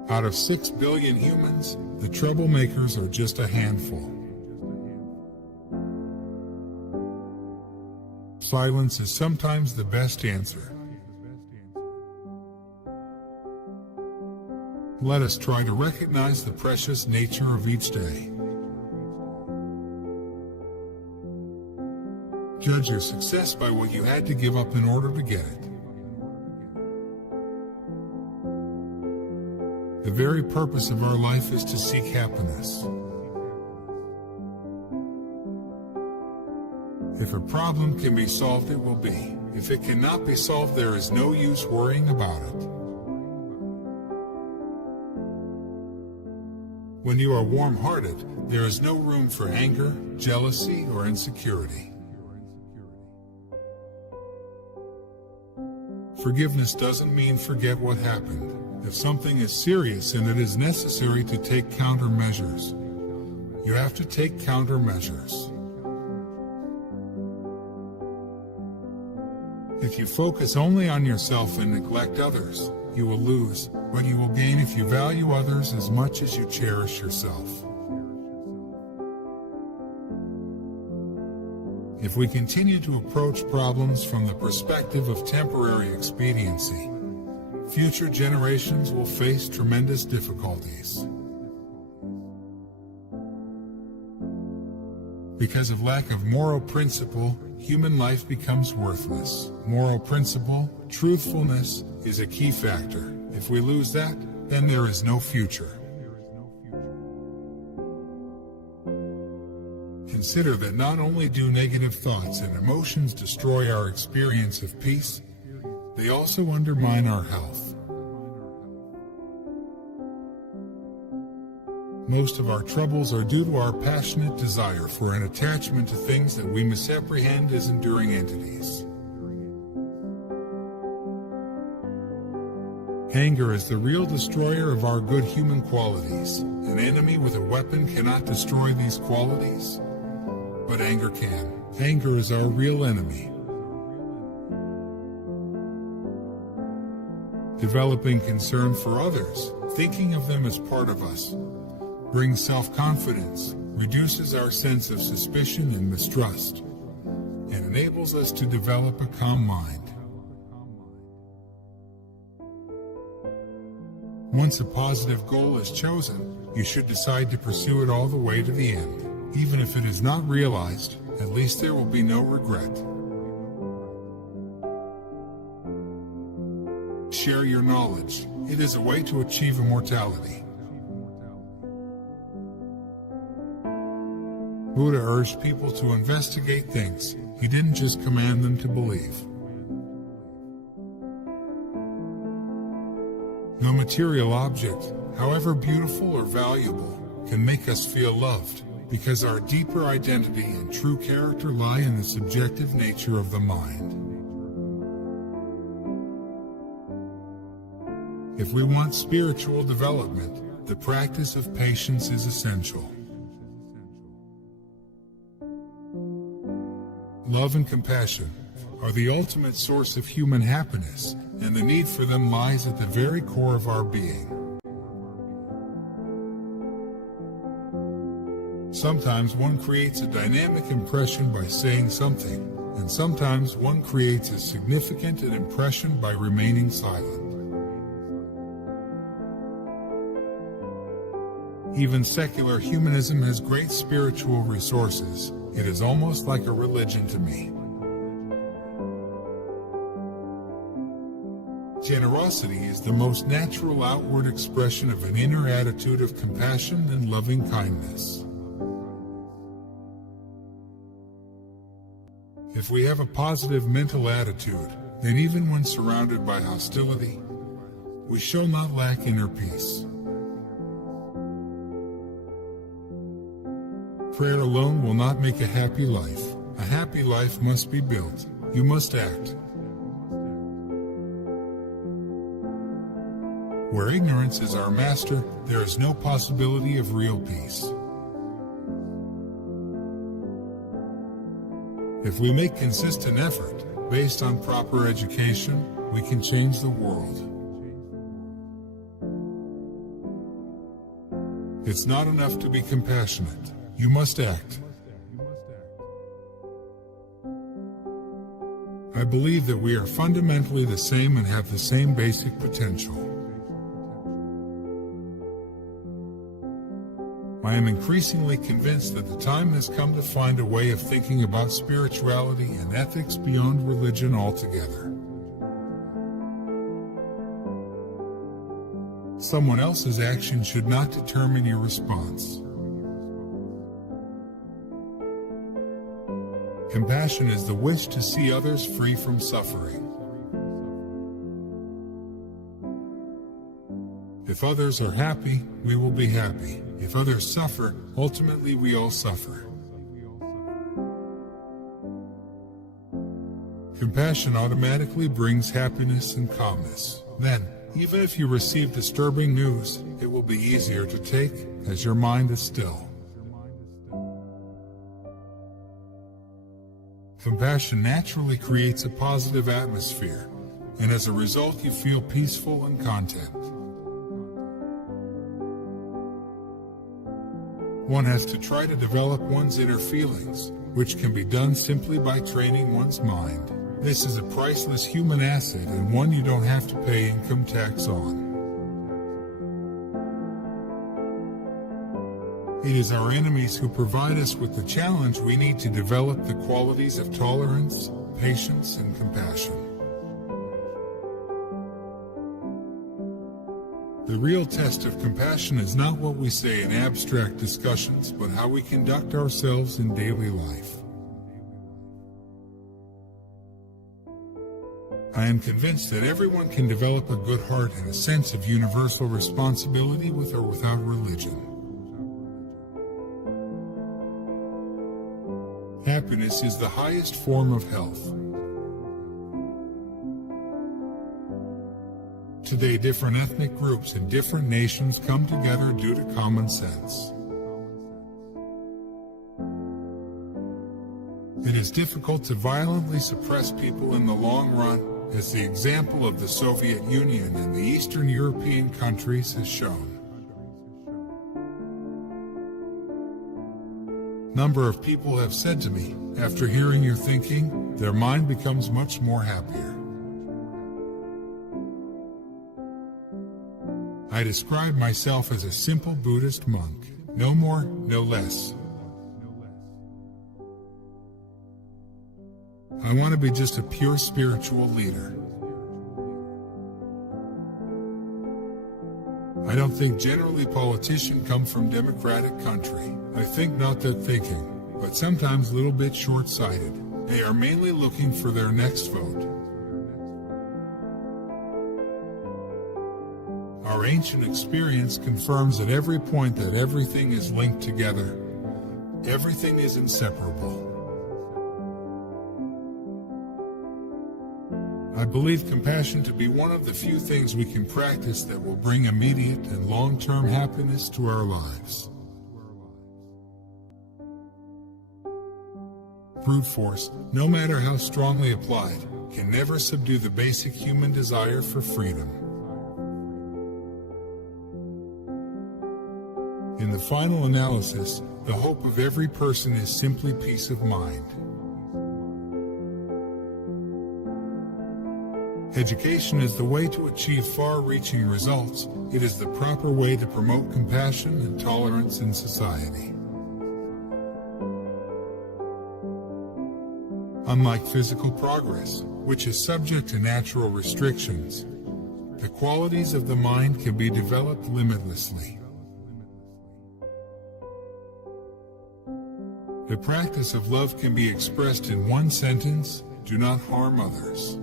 Out of 6 billion humans, the troublemakers are just a handful. Silence is sometimes the best answer. Let us try to recognize the precious nature of each day. Judge your success by what you had to give up in order to get it. The very purpose of our life is to seek happiness. If a problem can be solved, it will be. If it cannot be solved, there is no use worrying about it. When you are warm-hearted, there is no room for anger, jealousy, or insecurity. Forgiveness doesn't mean forget what happened. If something is serious and it is necessary to take countermeasures, you have to take countermeasures. If you focus only on yourself and neglect others, you will lose what you will gain if you value others as much as you cherish yourself. If we continue to approach problems from the perspective of temporary expediency, future generations will face tremendous difficulties. Because of lack of moral principle, human life becomes worthless. Moral principle, truthfulness, is a key factor. If we lose that, then there is no future. Consider that not only do negative thoughts and emotions destroy our experience of peace, they also undermine our health. Most of our troubles are due to our passionate desire for an attachment to things that we misapprehend as enduring entities. Anger is the real destroyer of our good human qualities. An enemy with a weapon cannot destroy these qualities, but anger can. Anger is our real enemy. Developing concern for others, thinking of them as part of us, brings self-confidence, reduces our sense of suspicion and mistrust, and enables us to develop a calm mind. Once a positive goal is chosen, you should decide to pursue it all the way to the end. Even if it is not realized, at least there will be no regret. Share your knowledge. It is a way to achieve immortality. Buddha urged people to investigate things. He didn't just command them to believe. No material object, however beautiful or valuable, can make us feel loved, because our deeper identity and true character lie in the subjective nature of the mind. If we want spiritual development, the practice of patience is essential. Love and compassion are the ultimate source of human happiness, and the need for them lies at the very core of our being. Sometimes one creates a dynamic impression by saying something, and sometimes one creates as significant an impression by remaining silent. Even secular humanism has great spiritual resources. It is almost like a religion to me. Generosity is the most natural outward expression of an inner attitude of compassion and loving kindness. If we have a positive mental attitude, then even when surrounded by hostility, we shall not lack inner peace. Prayer alone will not make a happy life. A happy life must be built. You must act. Where ignorance is our master, there is no possibility of real peace. If we make consistent effort, Based on proper education, we can change the world. It's not enough to be compassionate. You must act. I believe that we are fundamentally the same and have the same basic potential. I am increasingly convinced that the time has come to find a way of thinking about spirituality and ethics beyond religion altogether. Someone else's action should not determine your response. Compassion is the wish to see others free from suffering. If others are happy, we will be happy. If others suffer, ultimately we all suffer. Compassion automatically brings happiness and calmness. Then, even if you receive disturbing news, it will be easier to take, as your mind is still. Compassion naturally creates a positive atmosphere, and as a result you feel peaceful and content. One has to try to develop one's inner feelings, which can be done simply by training one's mind. This is a priceless human asset and one you don't have to pay income tax on. It is our enemies who provide us with the challenge we need to develop the qualities of tolerance, patience, and compassion. The real test of compassion is not what we say in abstract discussions, but how we conduct ourselves in daily life. I am convinced that everyone can develop a good heart and a sense of universal responsibility with or without religion. Happiness is the highest form of health. Today, different ethnic groups in different nations come together due to common sense. It is difficult to violently suppress people in the long run, as the example of the Soviet Union and the Eastern European countries has shown. Number of people have said to me, after hearing your thinking, their mind becomes much more happier. I describe myself as a simple Buddhist monk, no more, no less. I want to be just a pure spiritual leader. I don't think generally politicians come from democratic country. I think not their thinking, but sometimes a little bit short-sighted. They are mainly looking for their next vote. Our ancient experience confirms at every point that everything is linked together. Everything is inseparable. I believe compassion to be one of the few things we can practice that will bring immediate and long-term happiness to our lives. Brute force, no matter how strongly applied, can never subdue the basic human desire for freedom. In the final analysis, the hope of every person is simply peace of mind. Education is the way to achieve far-reaching results. It is the proper way to promote compassion and tolerance in society. Unlike physical progress, which is subject to natural restrictions, the qualities of the mind can be developed limitlessly. The practice of love can be expressed in one sentence: do not harm others.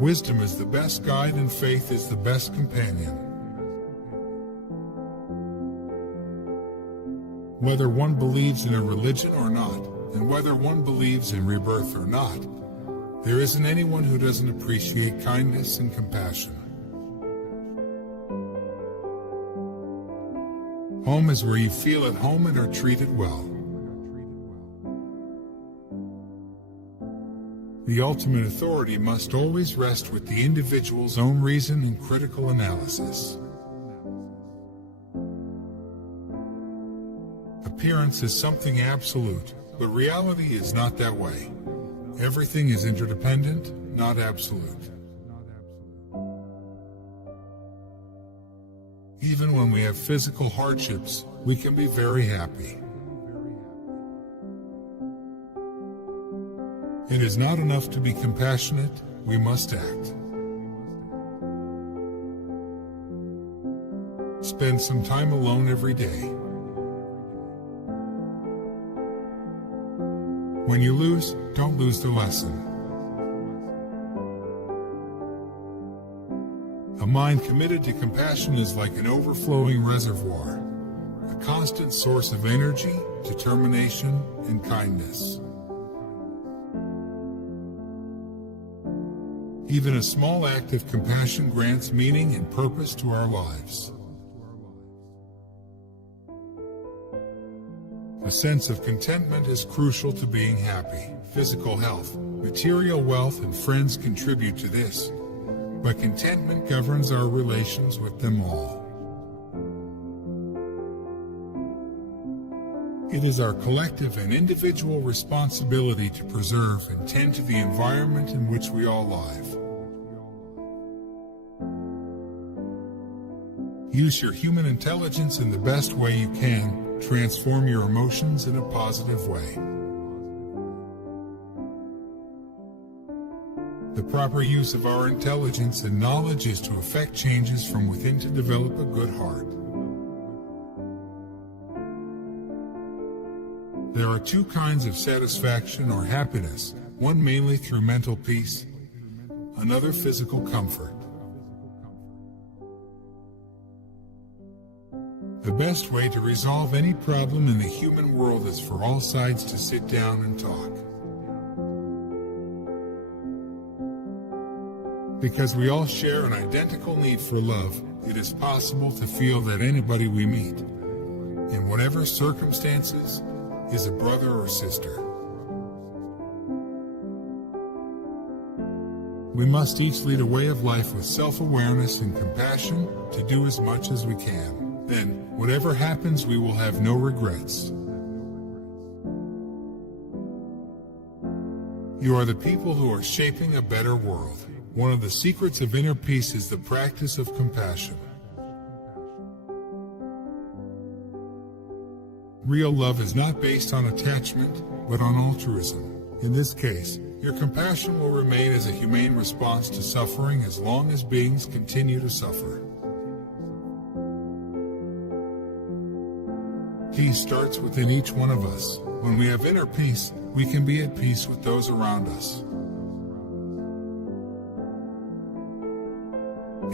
Wisdom is the best guide and faith is the best companion. Whether one believes in a religion or not, and whether one believes in rebirth or not, there isn't anyone who doesn't appreciate kindness and compassion. Home is where you feel at home and are treated well. The ultimate authority must always rest with the individual's own reason and critical analysis. Appearance is something absolute, but reality is not that way. Everything is interdependent, not absolute. Even when we have physical hardships, we can be very happy. It is not enough to be compassionate, we must act. Spend some time alone every day. When you lose, don't lose the lesson. A mind committed to compassion is like an overflowing reservoir, a constant source of energy, determination, and kindness. Even a small act of compassion grants meaning and purpose to our lives. A sense of contentment is crucial to being happy. Physical health, material wealth, and friends contribute to this, but contentment governs our relations with them all. It is our collective and individual responsibility to preserve and tend to the environment in which we all live. Use your human intelligence in the best way you can. Transform your emotions in a positive way. The proper use of our intelligence and knowledge is to effect changes from within to develop a good heart. There are two kinds of satisfaction or happiness, one mainly through mental peace, another physical comfort. The best way to resolve any problem in the human world is for all sides to sit down and talk. Because we all share an identical need for love, it is possible to feel that anybody we meet, in whatever circumstances, is a brother or sister. We must each lead a way of life with self-awareness and compassion to do as much as we can. Then, whatever happens, we will have no regrets. You are the people who are shaping a better world. One of the secrets of inner peace is the practice of compassion. Real love is not based on attachment, but on altruism. In this case, your compassion will remain as a humane response to suffering as long as beings continue to suffer. Peace starts within each one of us. When we have inner peace, we can be at peace with those around us.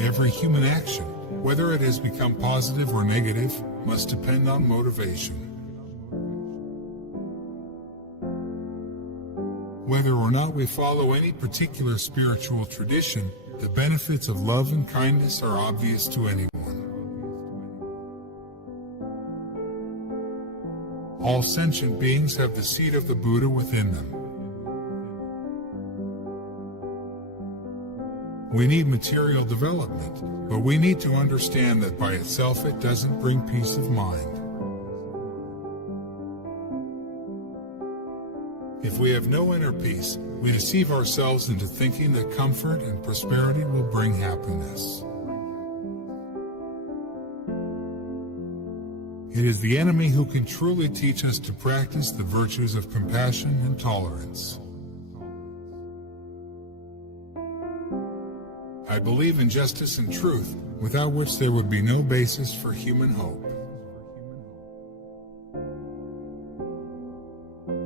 Every human action, whether it has become positive or negative, must depend on motivation. Whether or not we follow any particular spiritual tradition, the benefits of love and kindness are obvious to anyone. All sentient beings have the seed of the Buddha within them. We need material development, but we need to understand that by itself it doesn't bring peace of mind. If we have no inner peace, we deceive ourselves into thinking that comfort and prosperity will bring happiness. It is the enemy who can truly teach us to practice the virtues of compassion and tolerance. I believe in justice and truth, without which there would be no basis for human hope.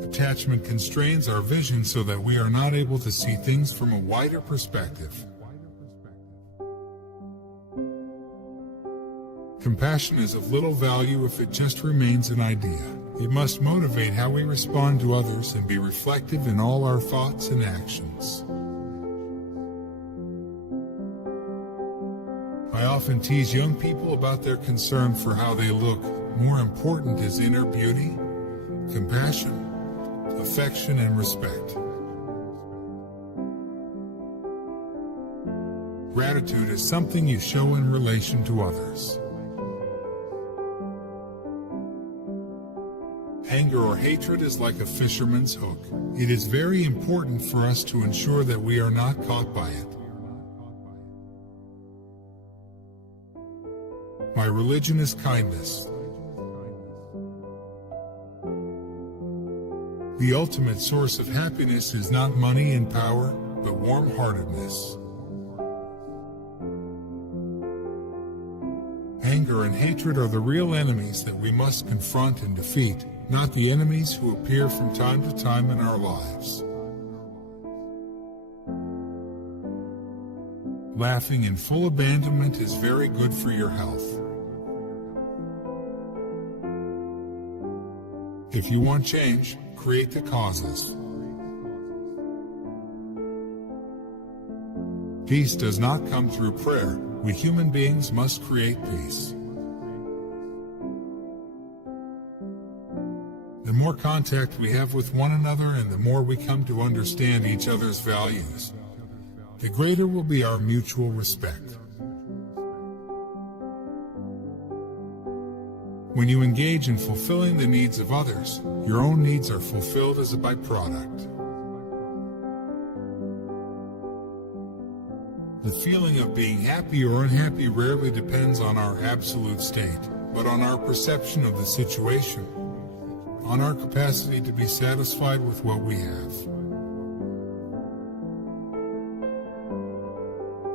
Attachment constrains our vision so that we are not able to see things from a wider perspective. Compassion is of little value if it just remains an idea. It must motivate how we respond to others and be reflective in all our thoughts and actions. I often tease young people about their concern for how they look. More important is inner beauty, compassion, affection, and respect. Gratitude is something you show in relation to others. Anger or hatred is like a fisherman's hook. It is very important for us to ensure that we are not caught by it. My religion is kindness. The ultimate source of happiness is not money and power, but warm-heartedness. Anger and hatred are the real enemies that we must confront and defeat, not the enemies who appear from time to time in our lives. Laughing in full abandonment is very good for your health. If you want change, create the causes. Peace does not come through prayer. We human beings must create peace. The more contact we have with one another and the more we come to understand each other's values, the greater will be our mutual respect. When you engage in fulfilling the needs of others, your own needs are fulfilled as a byproduct. The feeling of being happy or unhappy rarely depends on our absolute state, but on our perception of the situation, on our capacity to be satisfied with what we have.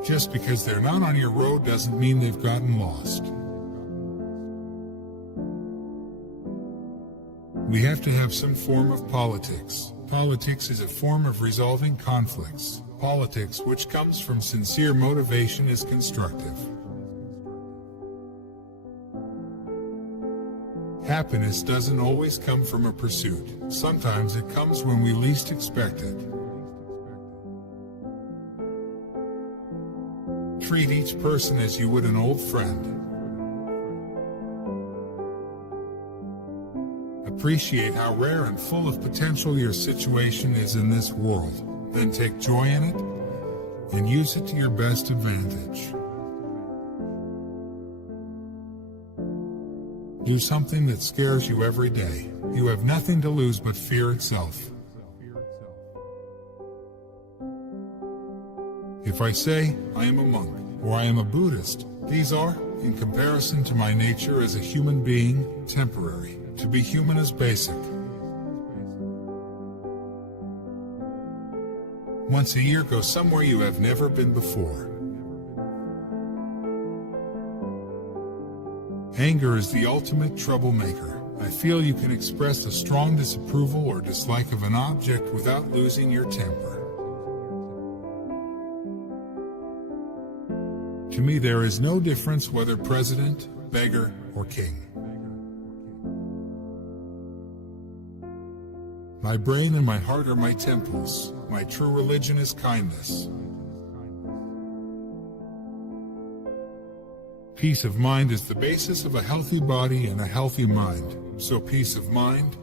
Just because they're not on your road doesn't mean they've gotten lost. We have to have some form of politics. Politics is a form of resolving conflicts. Politics, which comes from sincere motivation, is constructive. Happiness doesn't always come from a pursuit. Sometimes it comes when we least expect it. Treat each person as you would an old friend. Appreciate how rare and full of potential your situation is in this world. Then take joy in it and use it to your best advantage. Do something that scares you every day. You have nothing to lose but fear itself. If I say I am a monk or I am a Buddhist, these are, in comparison to my nature as a human being, temporary. To be human is basic. Once a year, go somewhere you have never been before. Anger is the ultimate troublemaker. I feel you can express a strong disapproval or dislike of an object without losing your temper. To me, there is no difference whether president, beggar, or king. My brain and my heart are my temples. My true religion is kindness. Peace of mind is the basis of a healthy body and a healthy mind. So peace of mind,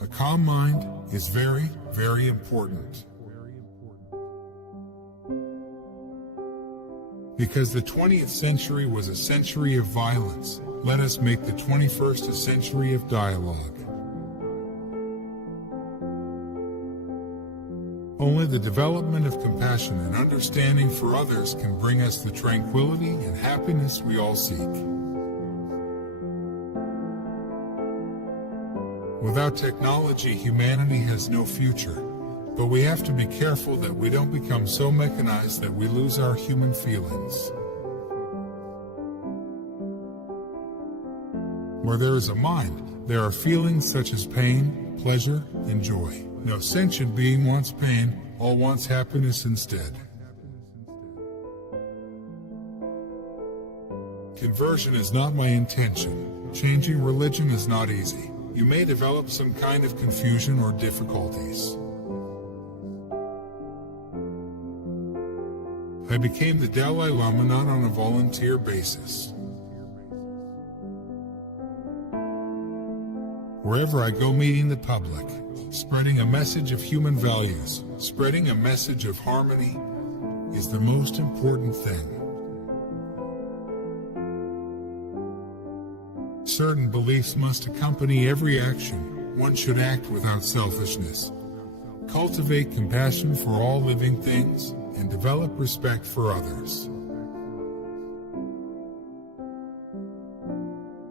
a calm mind, is very, very important. Because the 20th century was a century of violence, let us make the 21st a century of dialogue. Only the development of compassion and understanding for others can bring us the tranquility and happiness we all seek. Without technology, humanity has no future, but we have to be careful that we don't become so mechanized that we lose our human feelings. Where there is a mind, there are feelings such as pain, pleasure, and joy. No sentient being wants pain, all wants happiness instead. Conversion is not my intention. Changing religion is not easy. You may develop some kind of confusion or difficulties. I became the Dalai Lama not on a volunteer basis. Wherever I go, meeting the public, spreading a message of human values, spreading a message of harmony, is the most important thing. Certain beliefs must accompany every action. One should act without selfishness, cultivate compassion for all living things, and develop respect for others.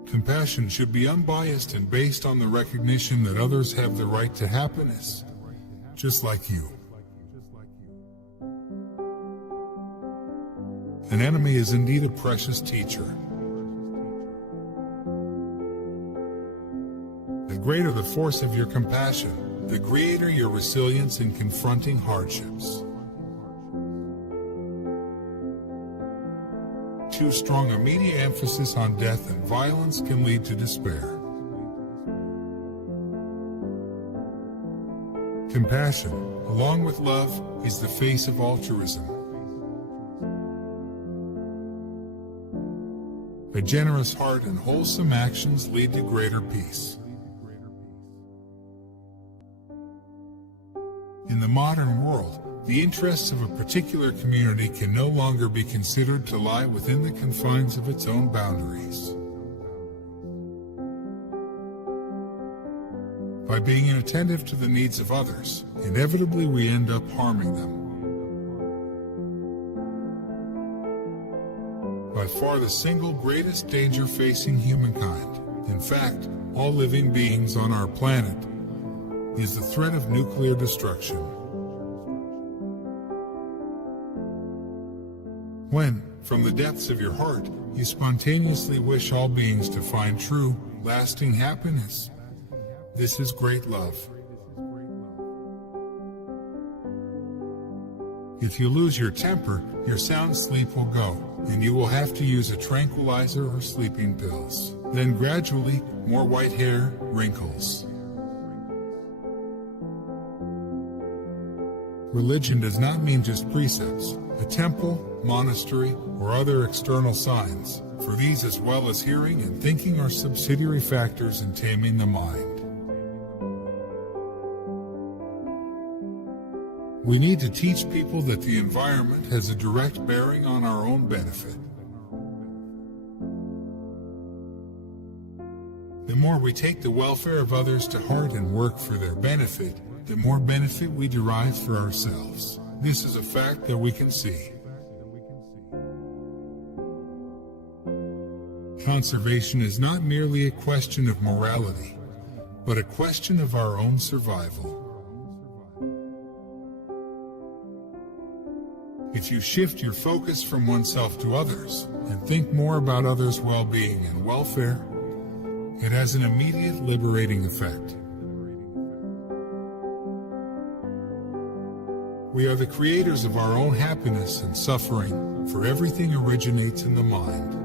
Compassion should be unbiased and based on the recognition that others have the right to happiness, just like you. An enemy is indeed a precious teacher. The greater the force of your compassion, the greater your resilience in confronting hardships. Too strong a media emphasis on death and violence can lead to despair. Compassion, along with love, is the face of altruism. A generous heart and wholesome actions lead to greater peace. In the modern world, the interests of a particular community can no longer be considered to lie within the confines of its own boundaries. By being inattentive to the needs of others, inevitably we end up harming them. By far the single greatest danger facing humankind, in fact, all living beings on our planet, is the threat of nuclear destruction. When, from the depths of your heart, you spontaneously wish all beings to find true, lasting happiness, this is great love. If you lose your temper, your sound sleep will go, and you will have to use a tranquilizer or sleeping pills. Then gradually, more white hair, wrinkles. Religion does not mean just precepts, a temple, monastery, or other external signs, for these as well as hearing and thinking are subsidiary factors in taming the mind. We need to teach people that the environment has a direct bearing on our own benefit. The more we take the welfare of others to heart and work for their benefit, the more benefit we derive for ourselves. This is a fact that we can see. Conservation is not merely a question of morality, but a question of our own survival. If you shift your focus from oneself to others and think more about others' well-being and welfare, it has an immediate liberating effect. We are the creators of our own happiness and suffering, for everything originates in the mind.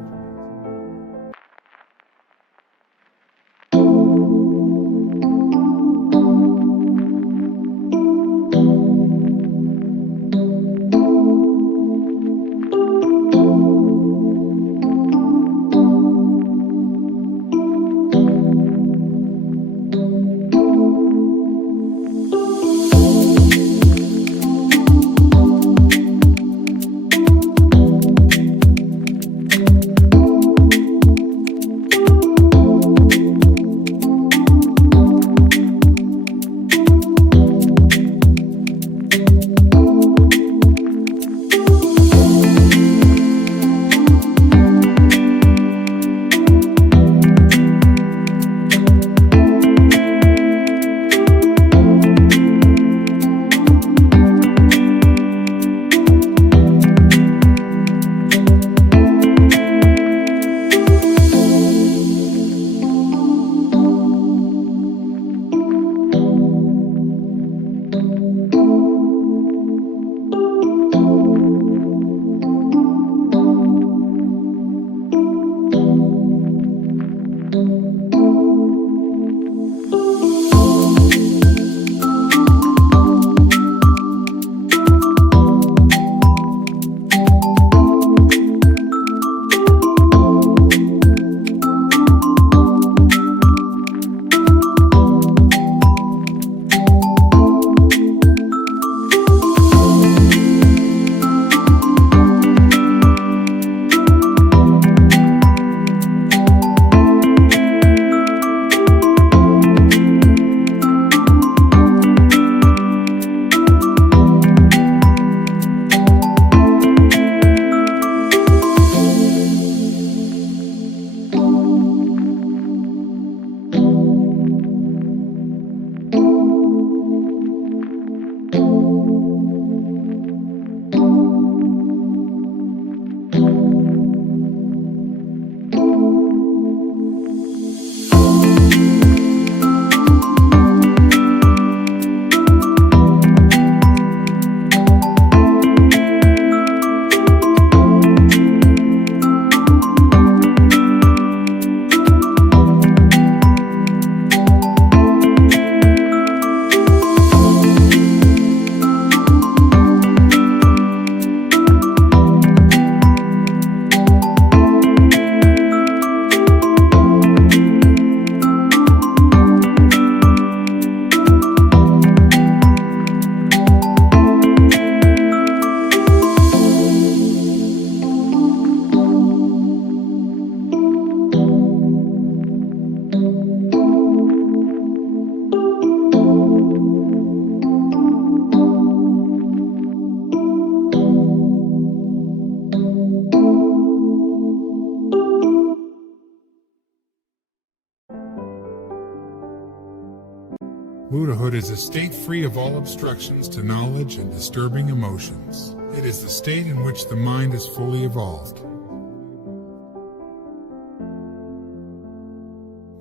Buddhahood is a state free of all obstructions to knowledge and disturbing emotions. It is the state in which the mind is fully evolved.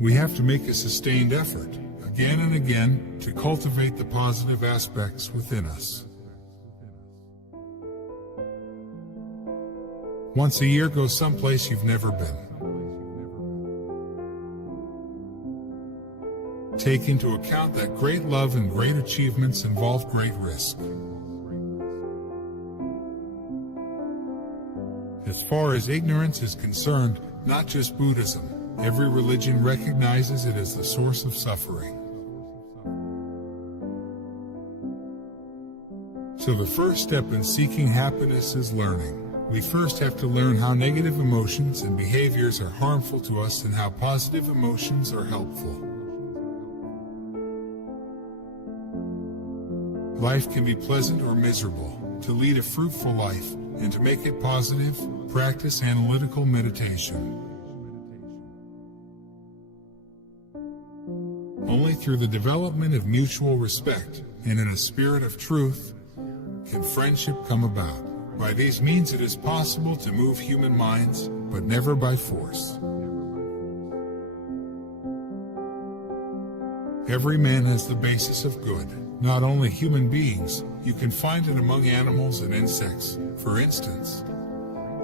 We have to make a sustained effort, again and again, to cultivate the positive aspects within us. Once a year, go someplace you've never been. Take into account that great love and great achievements involve great risk. As far as ignorance is concerned, not just Buddhism, every religion recognizes it as the source of suffering. So the first step in seeking happiness is learning. We first have to learn how negative emotions and behaviors are harmful to us and how positive emotions are helpful. Life can be pleasant or miserable. To lead a fruitful life, and to make it positive, practice analytical meditation. Only through the development of mutual respect, and in a spirit of truth, can friendship come about. By these means it is possible to move human minds, but never by force. Every man has the basis of good, not only human beings, you can find it among animals and insects. For instance,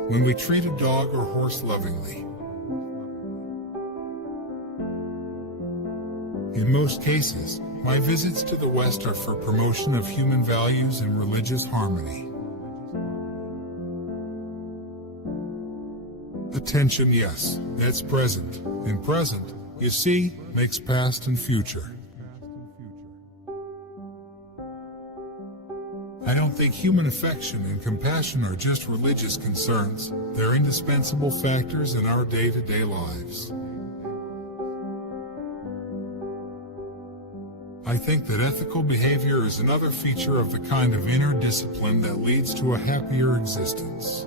when we treat a dog or horse lovingly. In most cases, my visits to the West are for promotion of human values and religious harmony. Attention, yes, that's present, and present, you see, makes past and future. I don't think human affection and compassion are just religious concerns, they're indispensable factors in our day-to-day lives. I think that ethical behavior is another feature of the kind of inner discipline that leads to a happier existence.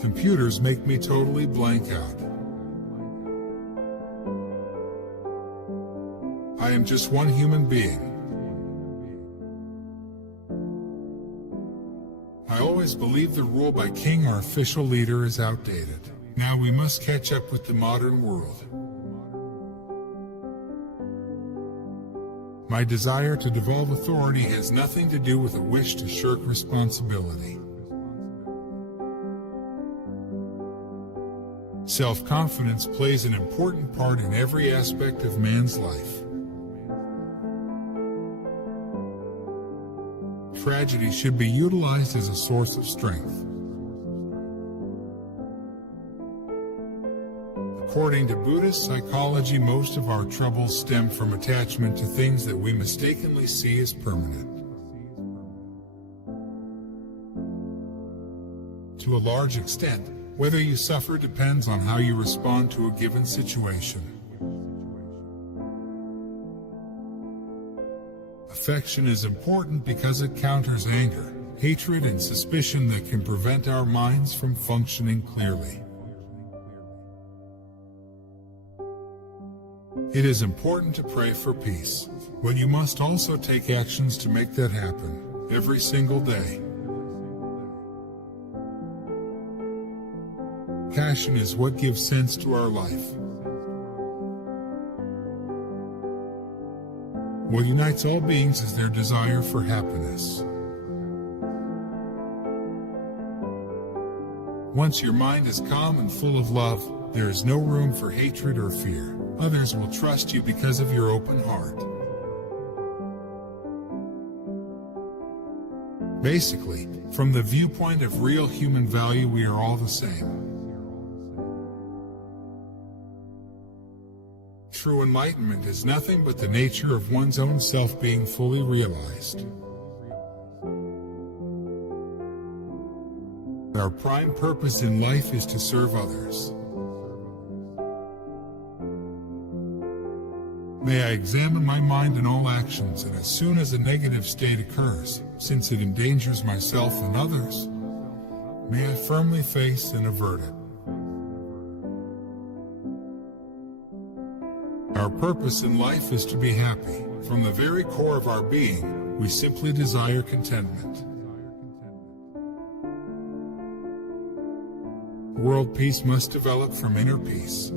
Computers make me totally blank out. I am just one human being. I always believed the rule by king or official leader is outdated. Now we must catch up with the modern world. My desire to devolve authority has nothing to do with a wish to shirk responsibility. Self-confidence plays an important part in every aspect of man's life. Tragedy should be utilized as a source of strength. According to Buddhist psychology, most of our troubles stem from attachment to things that we mistakenly see as permanent. To a large extent, whether you suffer depends on how you respond to a given situation. Affection is important because it counters anger, hatred, and suspicion that can prevent our minds from functioning clearly. It is important to pray for peace, but you must also take actions to make that happen, every single day. Passion is what gives sense to our life. What unites all beings is their desire for happiness. Once your mind is calm and full of love, there is no room for hatred or fear. Others will trust you because of your open heart. Basically, from the viewpoint of real human value, we are all the same. True enlightenment is nothing but the nature of one's own self being fully realized. Our prime purpose in life is to serve others. May I examine my mind and all actions, and as soon as a negative state occurs, since it endangers myself and others, may I firmly face and avert it. Our purpose in life is to be happy. From the very core of our being, we simply desire contentment. World peace must develop from inner peace.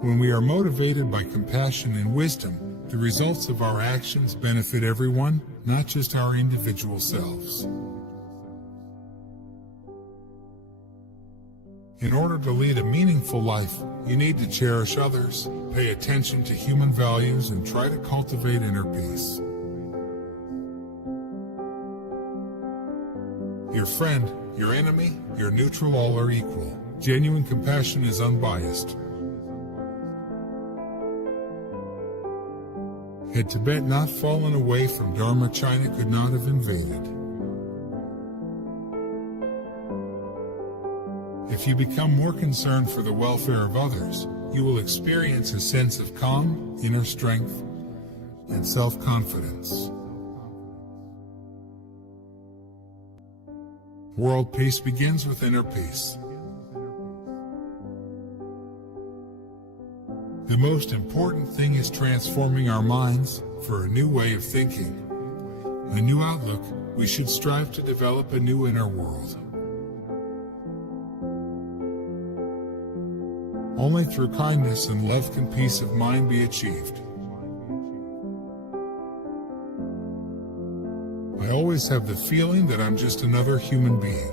When we are motivated by compassion and wisdom, the results of our actions benefit everyone, not just our individual selves. In order to lead a meaningful life, you need to cherish others, pay attention to human values, and try to cultivate inner peace. Your friend, your enemy, your neutral, all are equal. Genuine compassion is unbiased. Had Tibet not fallen away from Dharma, China could not have invaded. If you become more concerned for the welfare of others, you will experience a sense of calm, inner strength, and self-confidence. World peace begins with inner peace. The most important thing is transforming our minds for a new way of thinking, a new outlook. We should strive to develop a new inner world. Only through kindness and love can peace of mind be achieved. I always have the feeling that I'm just another human being.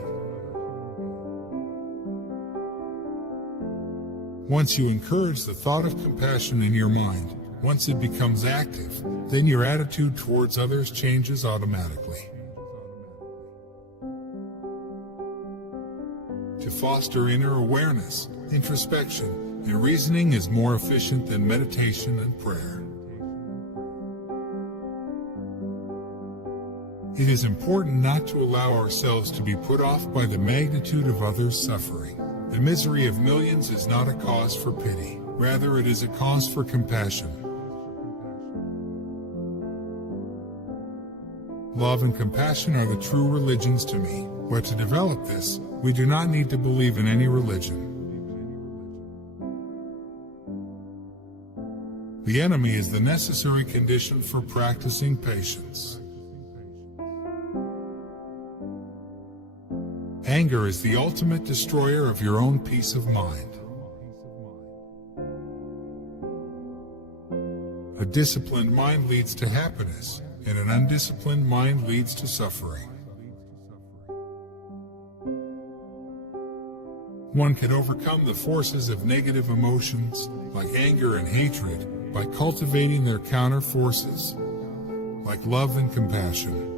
Once you encourage the thought of compassion in your mind, once it becomes active, then your attitude towards others changes automatically. To foster inner awareness, introspection, and reasoning is more efficient than meditation and prayer. It is important not to allow ourselves to be put off by the magnitude of others' suffering. The misery of millions is not a cause for pity, rather it is a cause for compassion. Love and compassion are the true religions to me, but to develop this, we do not need to believe in any religion. The enemy is the necessary condition for practicing patience. Anger is the ultimate destroyer of your own peace of mind. A disciplined mind leads to happiness, and an undisciplined mind leads to suffering. One can overcome the forces of negative emotions, like anger and hatred, by cultivating their counter forces, like love and compassion.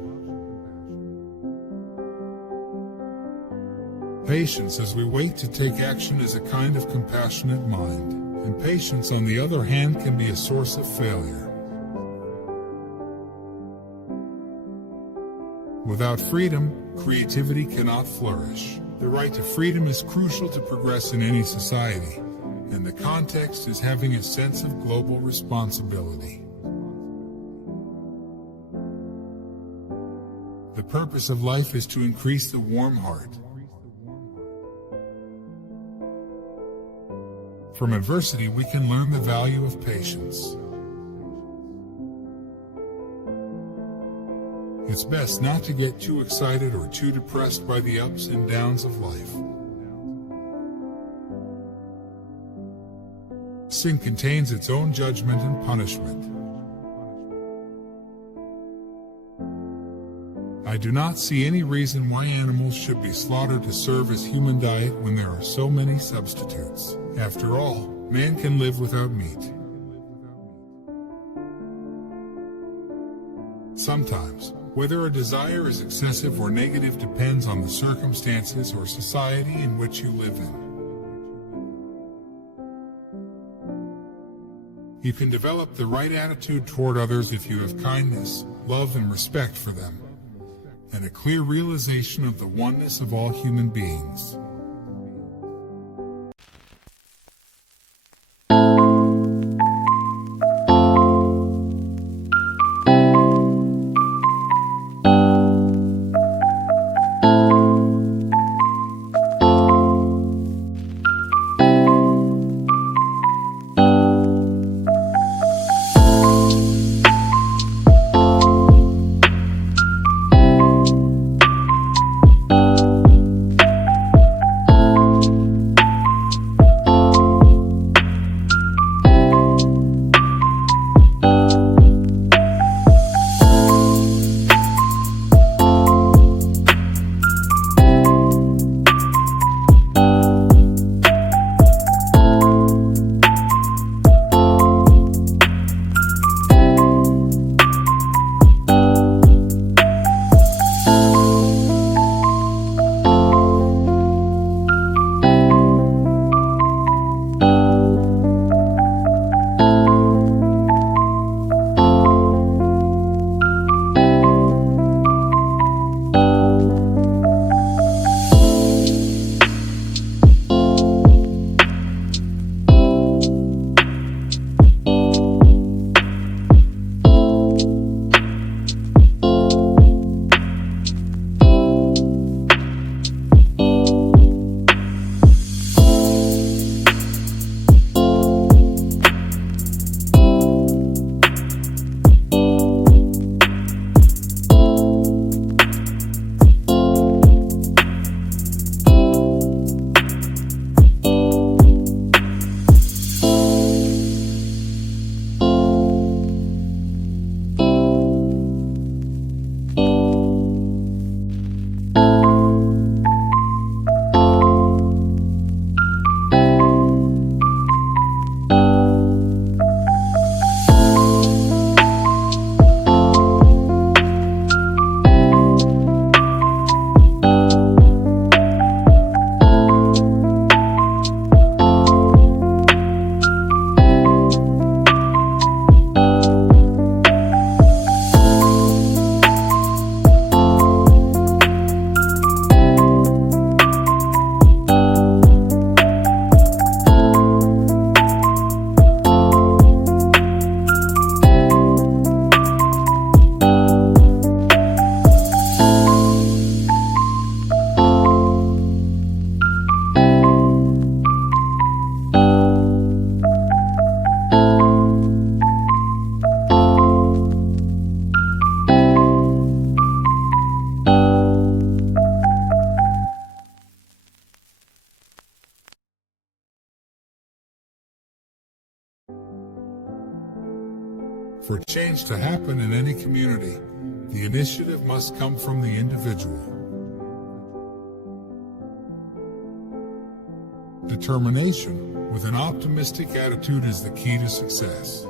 Patience as we wait to take action is a kind of compassionate mind, and patience on the other hand can be a source of failure. Without freedom, creativity cannot flourish. The right to freedom is crucial to progress in any society, and the context is having a sense of global responsibility. The purpose of life is to increase the warm heart. From adversity we can learn the value of patience. It's best not to get too excited or too depressed by the ups and downs of life. Sin contains its own judgment and punishment. I do not see any reason why animals should be slaughtered to serve as human diet when there are so many substitutes. After all, man can live without meat. Sometimes, whether a desire is excessive or negative depends on the circumstances or society in which you live in. You can develop the right attitude toward others if you have kindness, love, and respect for them, and a clear realization of the oneness of all human beings. For change to happen in any community, the initiative must come from the individual. Determination, with an optimistic attitude, is the key to success.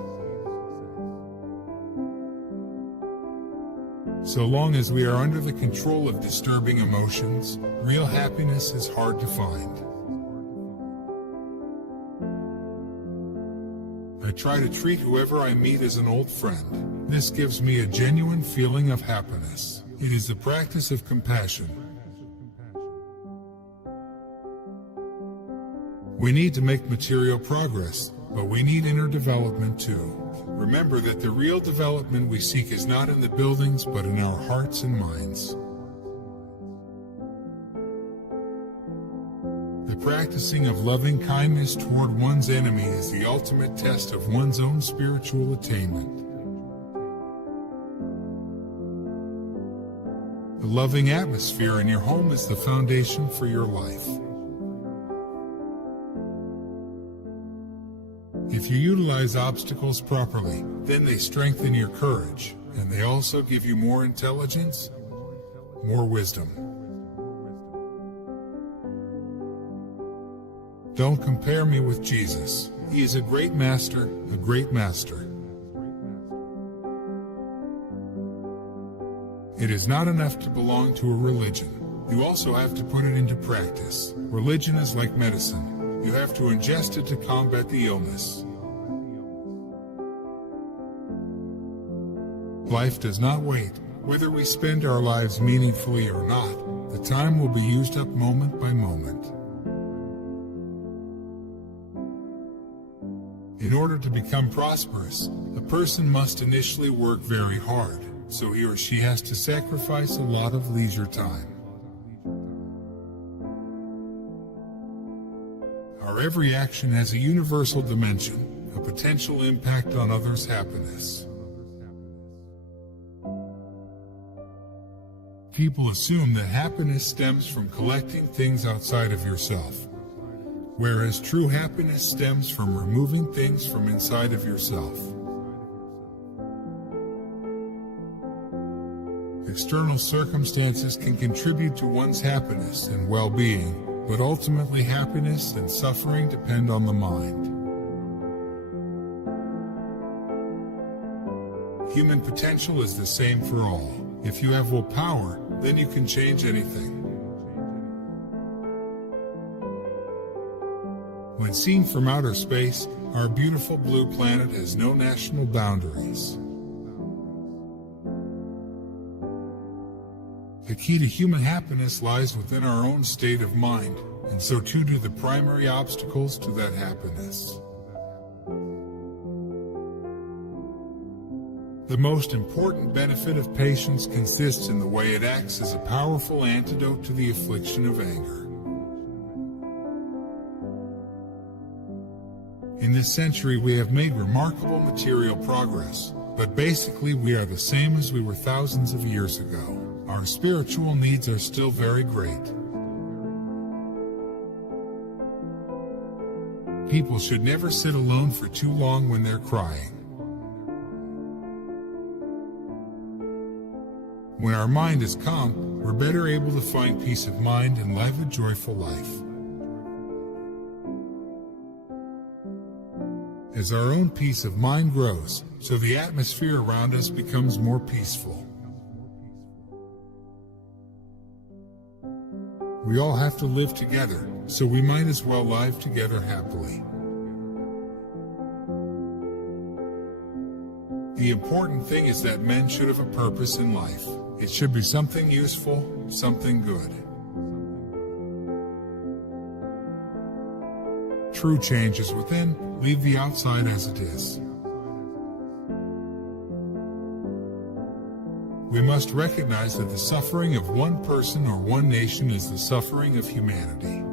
So long as we are under the control of disturbing emotions, real happiness is hard to find. I try to treat whoever I meet as an old friend. This gives me a genuine feeling of happiness. It is the practice of compassion. We need to make material progress, but we need inner development too. Remember that the real development we seek is not in the buildings, but in our hearts and minds. The practicing of loving kindness toward one's enemy is the ultimate test of one's own spiritual attainment. The loving atmosphere in your home is the foundation for your life. If you utilize obstacles properly, then they strengthen your courage, and they also give you more intelligence, more wisdom. Don't compare me with Jesus. He is a great master, a great master. It is not enough to belong to a religion. You also have to put it into practice. Religion is like medicine. You have to ingest it to combat the illness. Life does not wait. Whether we spend our lives meaningfully or not, the time will be used up moment by moment. In order to become prosperous, a person must initially work very hard, so he or she has to sacrifice a lot of leisure time. Our every action has a universal dimension, a potential impact on others' happiness. People assume that happiness stems from collecting things outside of yourself, whereas true happiness stems from removing things from inside of yourself. External circumstances can contribute to one's happiness and well-being, but ultimately happiness and suffering depend on the mind. Human potential is the same for all. If you have willpower, then you can change anything. When seen from outer space, our beautiful blue planet has no national boundaries. The key to human happiness lies within our own state of mind, and so too do the primary obstacles to that happiness. The most important benefit of patience consists in the way it acts as a powerful antidote to the affliction of anger. In this century we have made remarkable material progress, but basically we are the same as we were thousands of years ago. Our spiritual needs are still very great. People should never sit alone for too long when they're crying. When our mind is calm, we're better able to find peace of mind and live a joyful life. As our own peace of mind grows, so the atmosphere around us becomes more peaceful. We all have to live together, so we might as well live together happily. The important thing is that men should have a purpose in life. It should be something useful, something good. True change is within, leave the outside as it is. We must recognize that the suffering of one person or one nation is the suffering of humanity.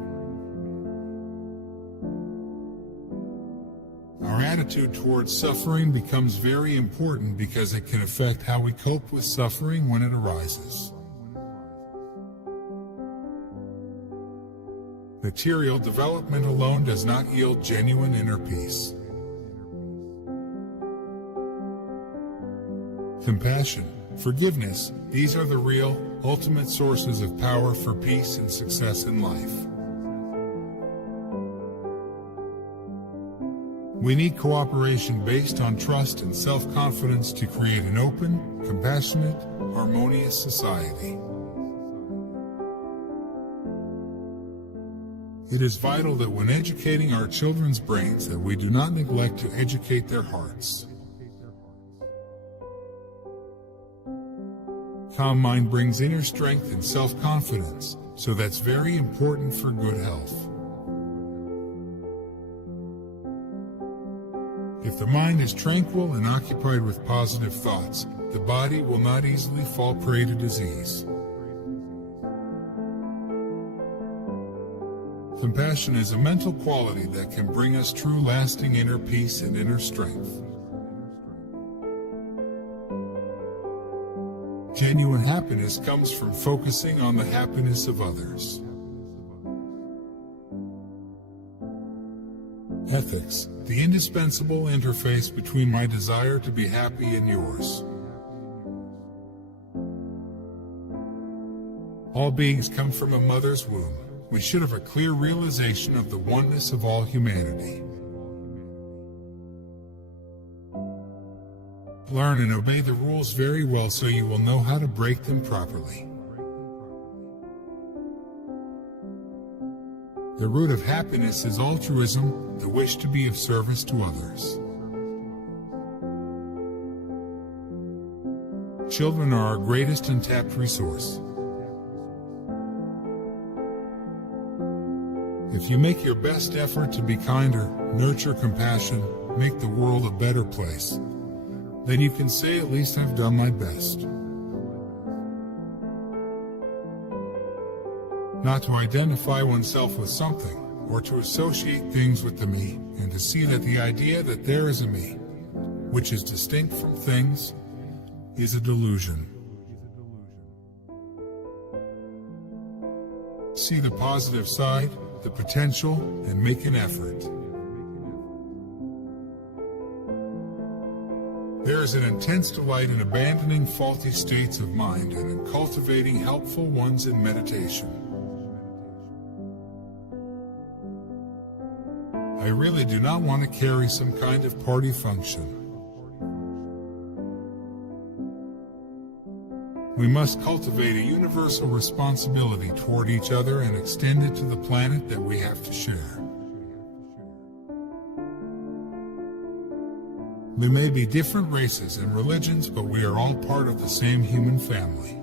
Our attitude towards suffering becomes very important because it can affect how we cope with suffering when it arises. Material development alone does not yield genuine inner peace. compassion, forgiveness, these are the real, ultimate sources of power for peace and success in life. We need cooperation based on trust and self-confidence to create an open, compassionate, harmonious society. It is vital that when educating our children's brains that we do not neglect to educate their hearts. Calm mind brings inner strength and self-confidence, so that's very important for good health. If the mind is tranquil and occupied with positive thoughts, the body will not easily fall prey to disease. Compassion is a mental quality that can bring us true lasting inner peace and inner strength. Genuine happiness comes from focusing on the happiness of others. Ethics, the indispensable interface between my desire to be happy and yours. All beings come from a mother's womb. We should have a clear realization of the oneness of all humanity. Learn and obey the rules very well so you will know how to break them properly. The root of happiness is altruism, the wish to be of service to others. Children are our greatest untapped resource. If you make your best effort to be kinder, nurture compassion, make the world a better place, then you can say, at least I've done my best. Not to identify oneself with something, or to associate things with the me, and to see that the idea that there is a me, which is distinct from things, is a delusion. See the positive side, the potential, and make an effort. There is an intense delight in abandoning faulty states of mind and in cultivating helpful ones in meditation. I really do not want to carry some kind of party function. We must cultivate a universal responsibility toward each other and extend it to the planet that we have to share. We may be different races and religions, but we are all part of the same human family.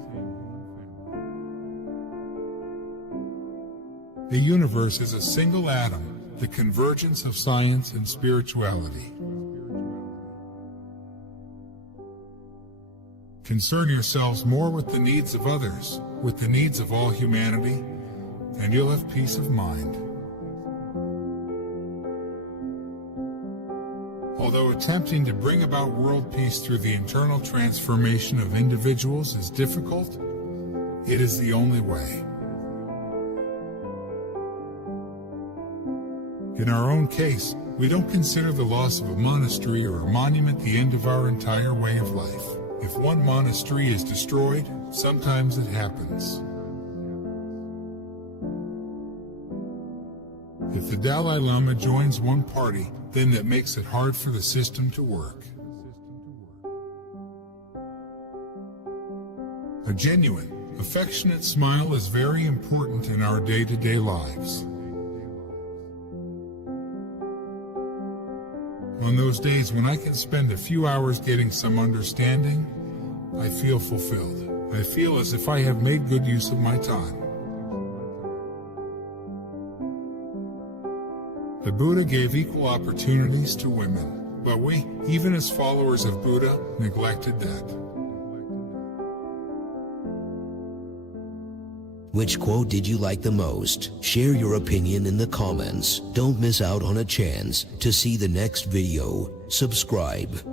The universe is a single atom, the convergence of science and spirituality. Concern yourselves more with the needs of others, with the needs of all humanity, and you'll have peace of mind. Although attempting to bring about world peace through the internal transformation of individuals is difficult, it is the only way. In our own case, we don't consider the loss of a monastery or a monument the end of our entire way of life. If one monastery is destroyed, sometimes it happens. If the Dalai Lama joins one party, then that makes it hard for the system to work. A genuine, affectionate smile is very important in our day-to-day lives. On those days when I can spend a few hours getting some understanding, I feel fulfilled. I feel as if I have made good use of my time. The Buddha gave equal opportunities to women, but we, even as followers of Buddha, neglected that. Which quote did you like the most? Share your opinion in the comments. Don't miss out on a chance to see the next video. Subscribe.